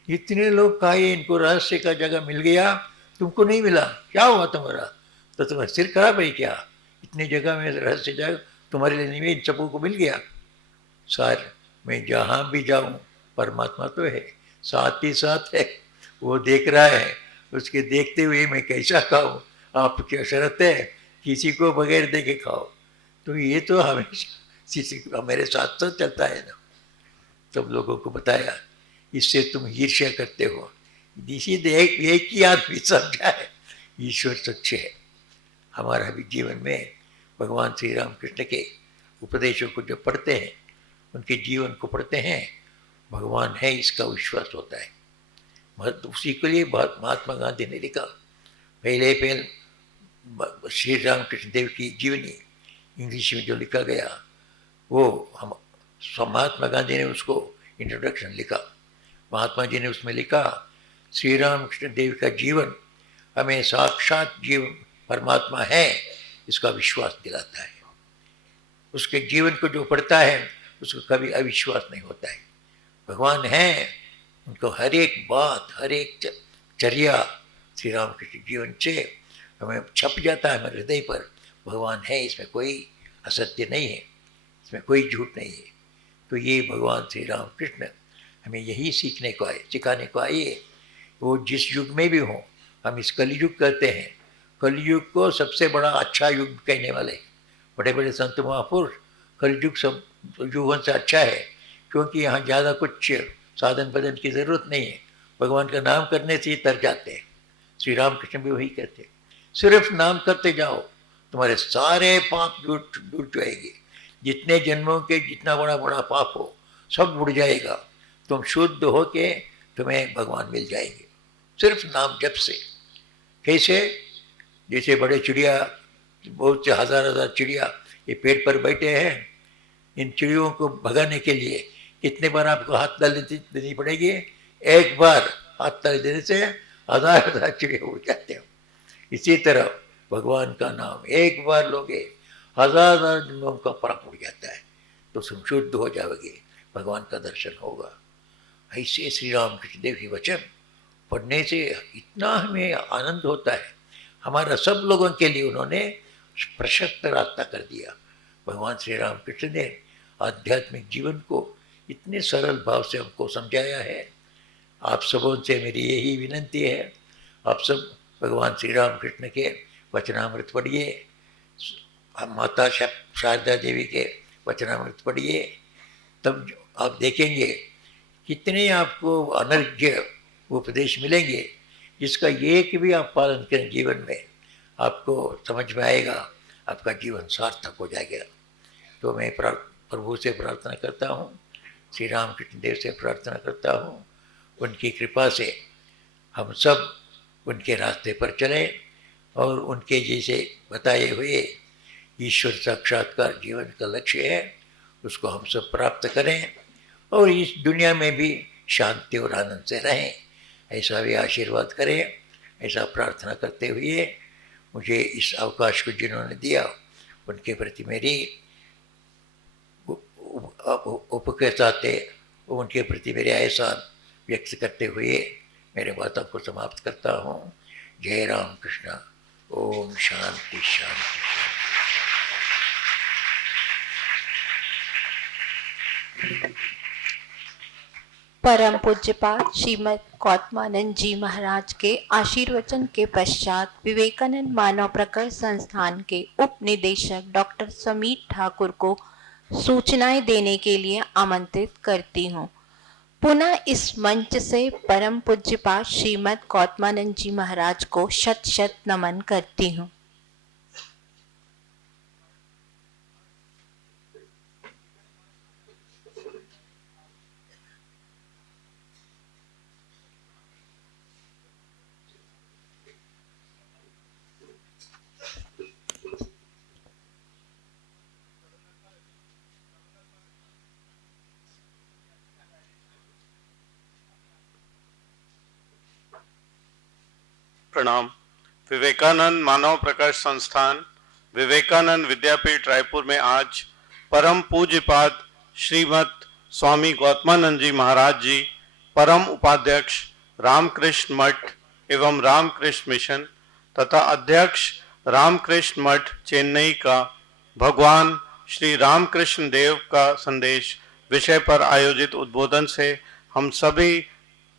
इतने लोग खाए, इनको रहस्य का जगह मिल गया, तुमको नहीं मिला, क्या हुआ तुम्हारा? तो तुम्हारा सिर खराब है क्या? इतनी जगह में रहस्य जगह तुम्हारे लिए नहीं, इन सबों को मिल गया। सर मैं जहाँ भी जाऊँ परमात्मा तो है, साथ ही साथ है, वो देख रहा है। उसके देखते हुए मैं कैसा खाऊँ? आप क्या शर्त है किसी को बगैर देखे खाओ? तो ये तो हमेशा मेरे साथ साथ चलता है ना। तब लोगों को बताया, इससे तुम ईर्ष्या करते हो। इसी एक ही आदमी समझा है, ईश्वर सच्च है। हमारा भी जीवन में भगवान श्री राम कृष्ण के उपदेशों को जो पढ़ते हैं, उनके जीवन को पढ़ते हैं, भगवान है इसका विश्वास होता है। उसी के लिए महात्मा गांधी ने लिखा, पहले श्री राम कृष्ण देव की जीवनी इंग्लिश में जो लिखा गया, वो हम महात्मा गांधी ने उसको इंट्रोडक्शन लिखा। महात्मा जी ने उसमें लिखा, श्री राम कृष्ण देव का जीवन हमें साक्षात जीवन परमात्मा है इसका विश्वास दिलाता है। उसके जीवन को जो पढ़ता है उसको कभी अविश्वास नहीं होता है। भगवान है, उनको हर एक बात, हर एक चर्या श्री राम कृष्ण जीवन से हमें छप जाता है हमारे हृदय पर। भगवान है, इसमें कोई असत्य नहीं है, इसमें कोई झूठ नहीं है। तो ये भगवान श्री राम कृष्ण हमें यही सीखने को आए, सिखाने को आए। वो जिस युग में भी हों, हम इस कलयुग कहते हैं, कलयुग को सबसे बड़ा अच्छा युग कहने वाले बड़े बड़े संत महापुरुष कलयुग सब युगों से अच्छा है, क्योंकि यहाँ ज़्यादा कुछ साधन बदन की ज़रूरत नहीं है। भगवान का नाम करने से ही तर जाते हैं। श्री राम कृष्ण भी वही कहते हैं, सिर्फ नाम करते जाओ, तुम्हारे सारे पाप दूर जाएंगे। जितने जन्मों के जितना बड़ा बड़ा पाप हो सब उड़ जाएगा। तुम शुद्ध हो के तुम्हें भगवान मिल जाएंगे सिर्फ नाम जप से। कैसे? जैसे बड़े चिड़िया, बहुत से हजार चिड़िया ये पेड़ पर बैठे हैं, इन चिड़ियों को भगाने के लिए कितने बार आपको हाथ डाल देनी पड़ेगी? एक बार हाथ डाल देने से हजार चिड़िया उड़ जाते हो। इसी तरह भगवान का नाम एक बार लोगे, हजार जन्मों का पाप उड़ जाता है, तो तुम शुद्ध हो जाओगे, भगवान का दर्शन होगा। ऐसे श्री राम कृष्ण देव के वचन पढ़ने से इतना हमें आनंद होता है। हमारा सब लोगों के लिए उन्होंने प्रशस्त रास्ता कर दिया। भगवान श्री राम कृष्ण ने आध्यात्मिक जीवन को इतने सरल भाव से हमको समझाया है। आप सबों से मेरी यही विनंती है, आप सब भगवान श्री राम कृष्ण के वचनामृत पढ़िए, माता शारदा देवी के वचनामृत पढ़िए, तब आप देखेंगे कितने आपको अनर्घ्य उपदेश मिलेंगे, जिसका एक भी आप पालन करें जीवन में, आपको समझ में आएगा, आपका जीवन सार्थक हो जाएगा। तो मैं प्रभु से प्रार्थना करता हूँ, श्री राम कृष्ण देव से प्रार्थना करता हूँ, उनकी कृपा से हम सब उनके रास्ते पर चलें और उनके जैसे बताए हुए ईश्वर साक्षात्कार जीवन का लक्ष्य है, उसको हम सब प्राप्त करें और इस दुनिया में भी शांति और आनंद से रहें, ऐसा भी आशीर्वाद करें। ऐसा प्रार्थना करते हुए मुझे इस अवकाश को जिन्होंने दिया उनके प्रति मेरी उपकृताते, उनके प्रति मेरे एहसान व्यक्त करते हुए मेरे बातों को समाप्त करता हूँ। जय राम कृष्ण। ओम शांति शांति शांति। परम पूज्यपाद श्रीमद गौतमानंद जी महाराज के आशीर्वचन के पश्चात विवेकानंद मानव प्रकट संस्थान के उप निदेशक डॉक्टर समीर ठाकुर को सूचनाएं देने के लिए आमंत्रित करती हूँ। पुनः इस मंच से परम पूज्यपाद श्रीमद गौतमानंद जी महाराज को शत शत नमन करती हूँ। प्रणाम। विवेकानंद मानव प्रकाश संस्थान विवेकानंद विद्यापीठ रायपुर में आज परम पूज्यपाद श्रीमद स्वामी गौतमानंद जी महाराज जी, परम उपाध्यक्ष रामकृष्ण मठ एवं रामकृष्ण मिशन तथा अध्यक्ष रामकृष्ण मठ चेन्नई का भगवान श्री रामकृष्ण देव का संदेश विषय पर आयोजित उद्बोधन से हम सभी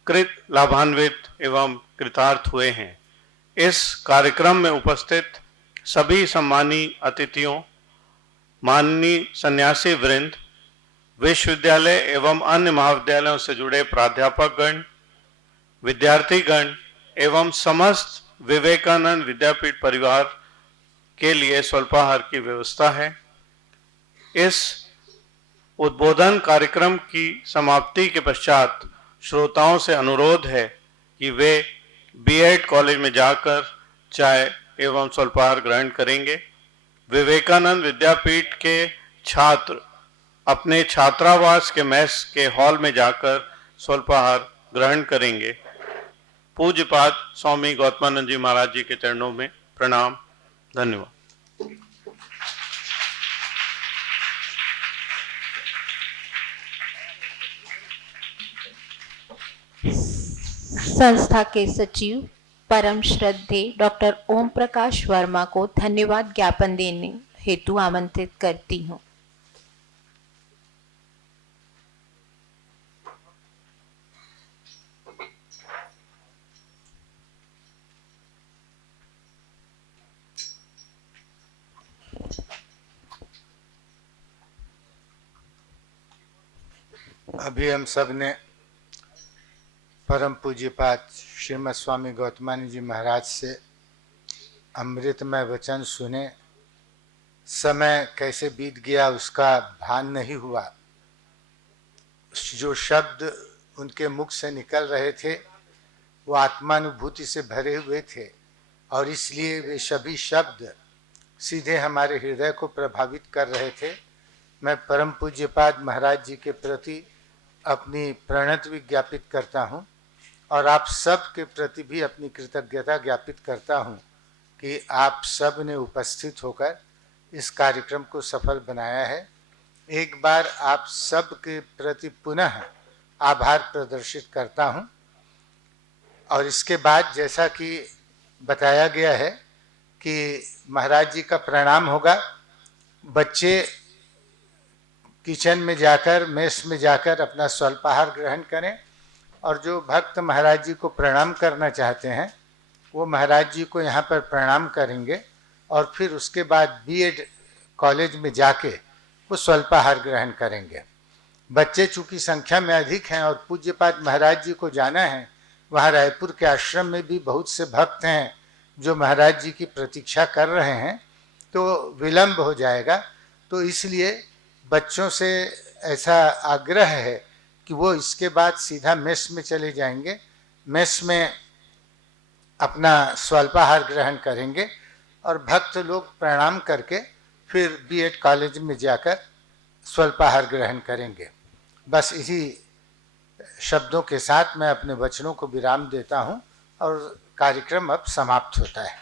कृत लाभान्वित एवं कृतार्थ हुए हैं। इस कार्यक्रम में उपस्थित सभी सम्मानीय अतिथियों, माननीय सन्यासी वृंद, विश्वविद्यालय एवं अन्य महाविद्यालयों से जुड़े प्राध्यापकगण, विद्यार्थीगण एवं समस्त विवेकानंद विद्यापीठ परिवार के लिए स्वल्पाहार की व्यवस्था है। इस उद्बोधन कार्यक्रम की समाप्ति के पश्चात श्रोताओं से अनुरोध है कि वे बीएड कॉलेज में जाकर चाय एवं स्वल्पाहार ग्रहण करेंगे। विवेकानंद विद्यापीठ के छात्र अपने छात्रावास के मेस के हॉल में जाकर स्वल्पाहार ग्रहण करेंगे। पूज्यपाद स्वामी गौतमानंद जी महाराज जी के चरणों में प्रणाम। धन्यवाद। संस्था के सचिव परम श्रद्धेय डॉक्टर ओम प्रकाश वर्मा को धन्यवाद ज्ञापन देने हेतु आमंत्रित करती हूँ। अभी हम सब ने परम पूज्यपाद श्रीमद स्वामी गौतमानंद जी महाराज से अमृतमय वचन सुने। समय कैसे बीत गया उसका भान नहीं हुआ। जो शब्द उनके मुख से निकल रहे थे वो आत्मानुभूति से भरे हुए थे और इसलिए वे सभी शब्द सीधे हमारे हृदय को प्रभावित कर रहे थे। मैं परम पूज्यपाद महाराज जी के प्रति अपनी प्रणत ज्ञापित करता हूँ और आप सब के प्रति भी अपनी कृतज्ञता ज्ञापित करता हूँ कि आप सब ने उपस्थित होकर इस कार्यक्रम को सफल बनाया है। एक बार आप सब के प्रति पुनः आभार प्रदर्शित करता हूँ और इसके बाद जैसा कि बताया गया है कि महाराज जी का प्रणाम होगा। बच्चे किचन में जाकर, मेस में जाकर अपना स्वल्पाहार ग्रहण करें और जो भक्त महाराज जी को प्रणाम करना चाहते हैं वो महाराज जी को यहाँ पर प्रणाम करेंगे और फिर उसके बाद बीएड कॉलेज में जाके वो स्वल्पाहार ग्रहण करेंगे। बच्चे चूँकि संख्या में अधिक हैं और पूज्यपाद महाराज जी को जाना है, वहाँ रायपुर के आश्रम में भी बहुत से भक्त हैं जो महाराज जी की प्रतीक्षा कर रहे हैं, तो विलम्ब हो जाएगा। तो इसलिए बच्चों से ऐसा आग्रह है कि वो इसके बाद सीधा मेस में चले जाएंगे, मेस में अपना स्वल्पाहार ग्रहण करेंगे और भक्त लोग प्रणाम करके फिर बीएड कॉलेज में जाकर स्वल्पाहार ग्रहण करेंगे। बस इसी शब्दों के साथ मैं अपने वचनों को विराम देता हूँ और कार्यक्रम अब समाप्त होता है।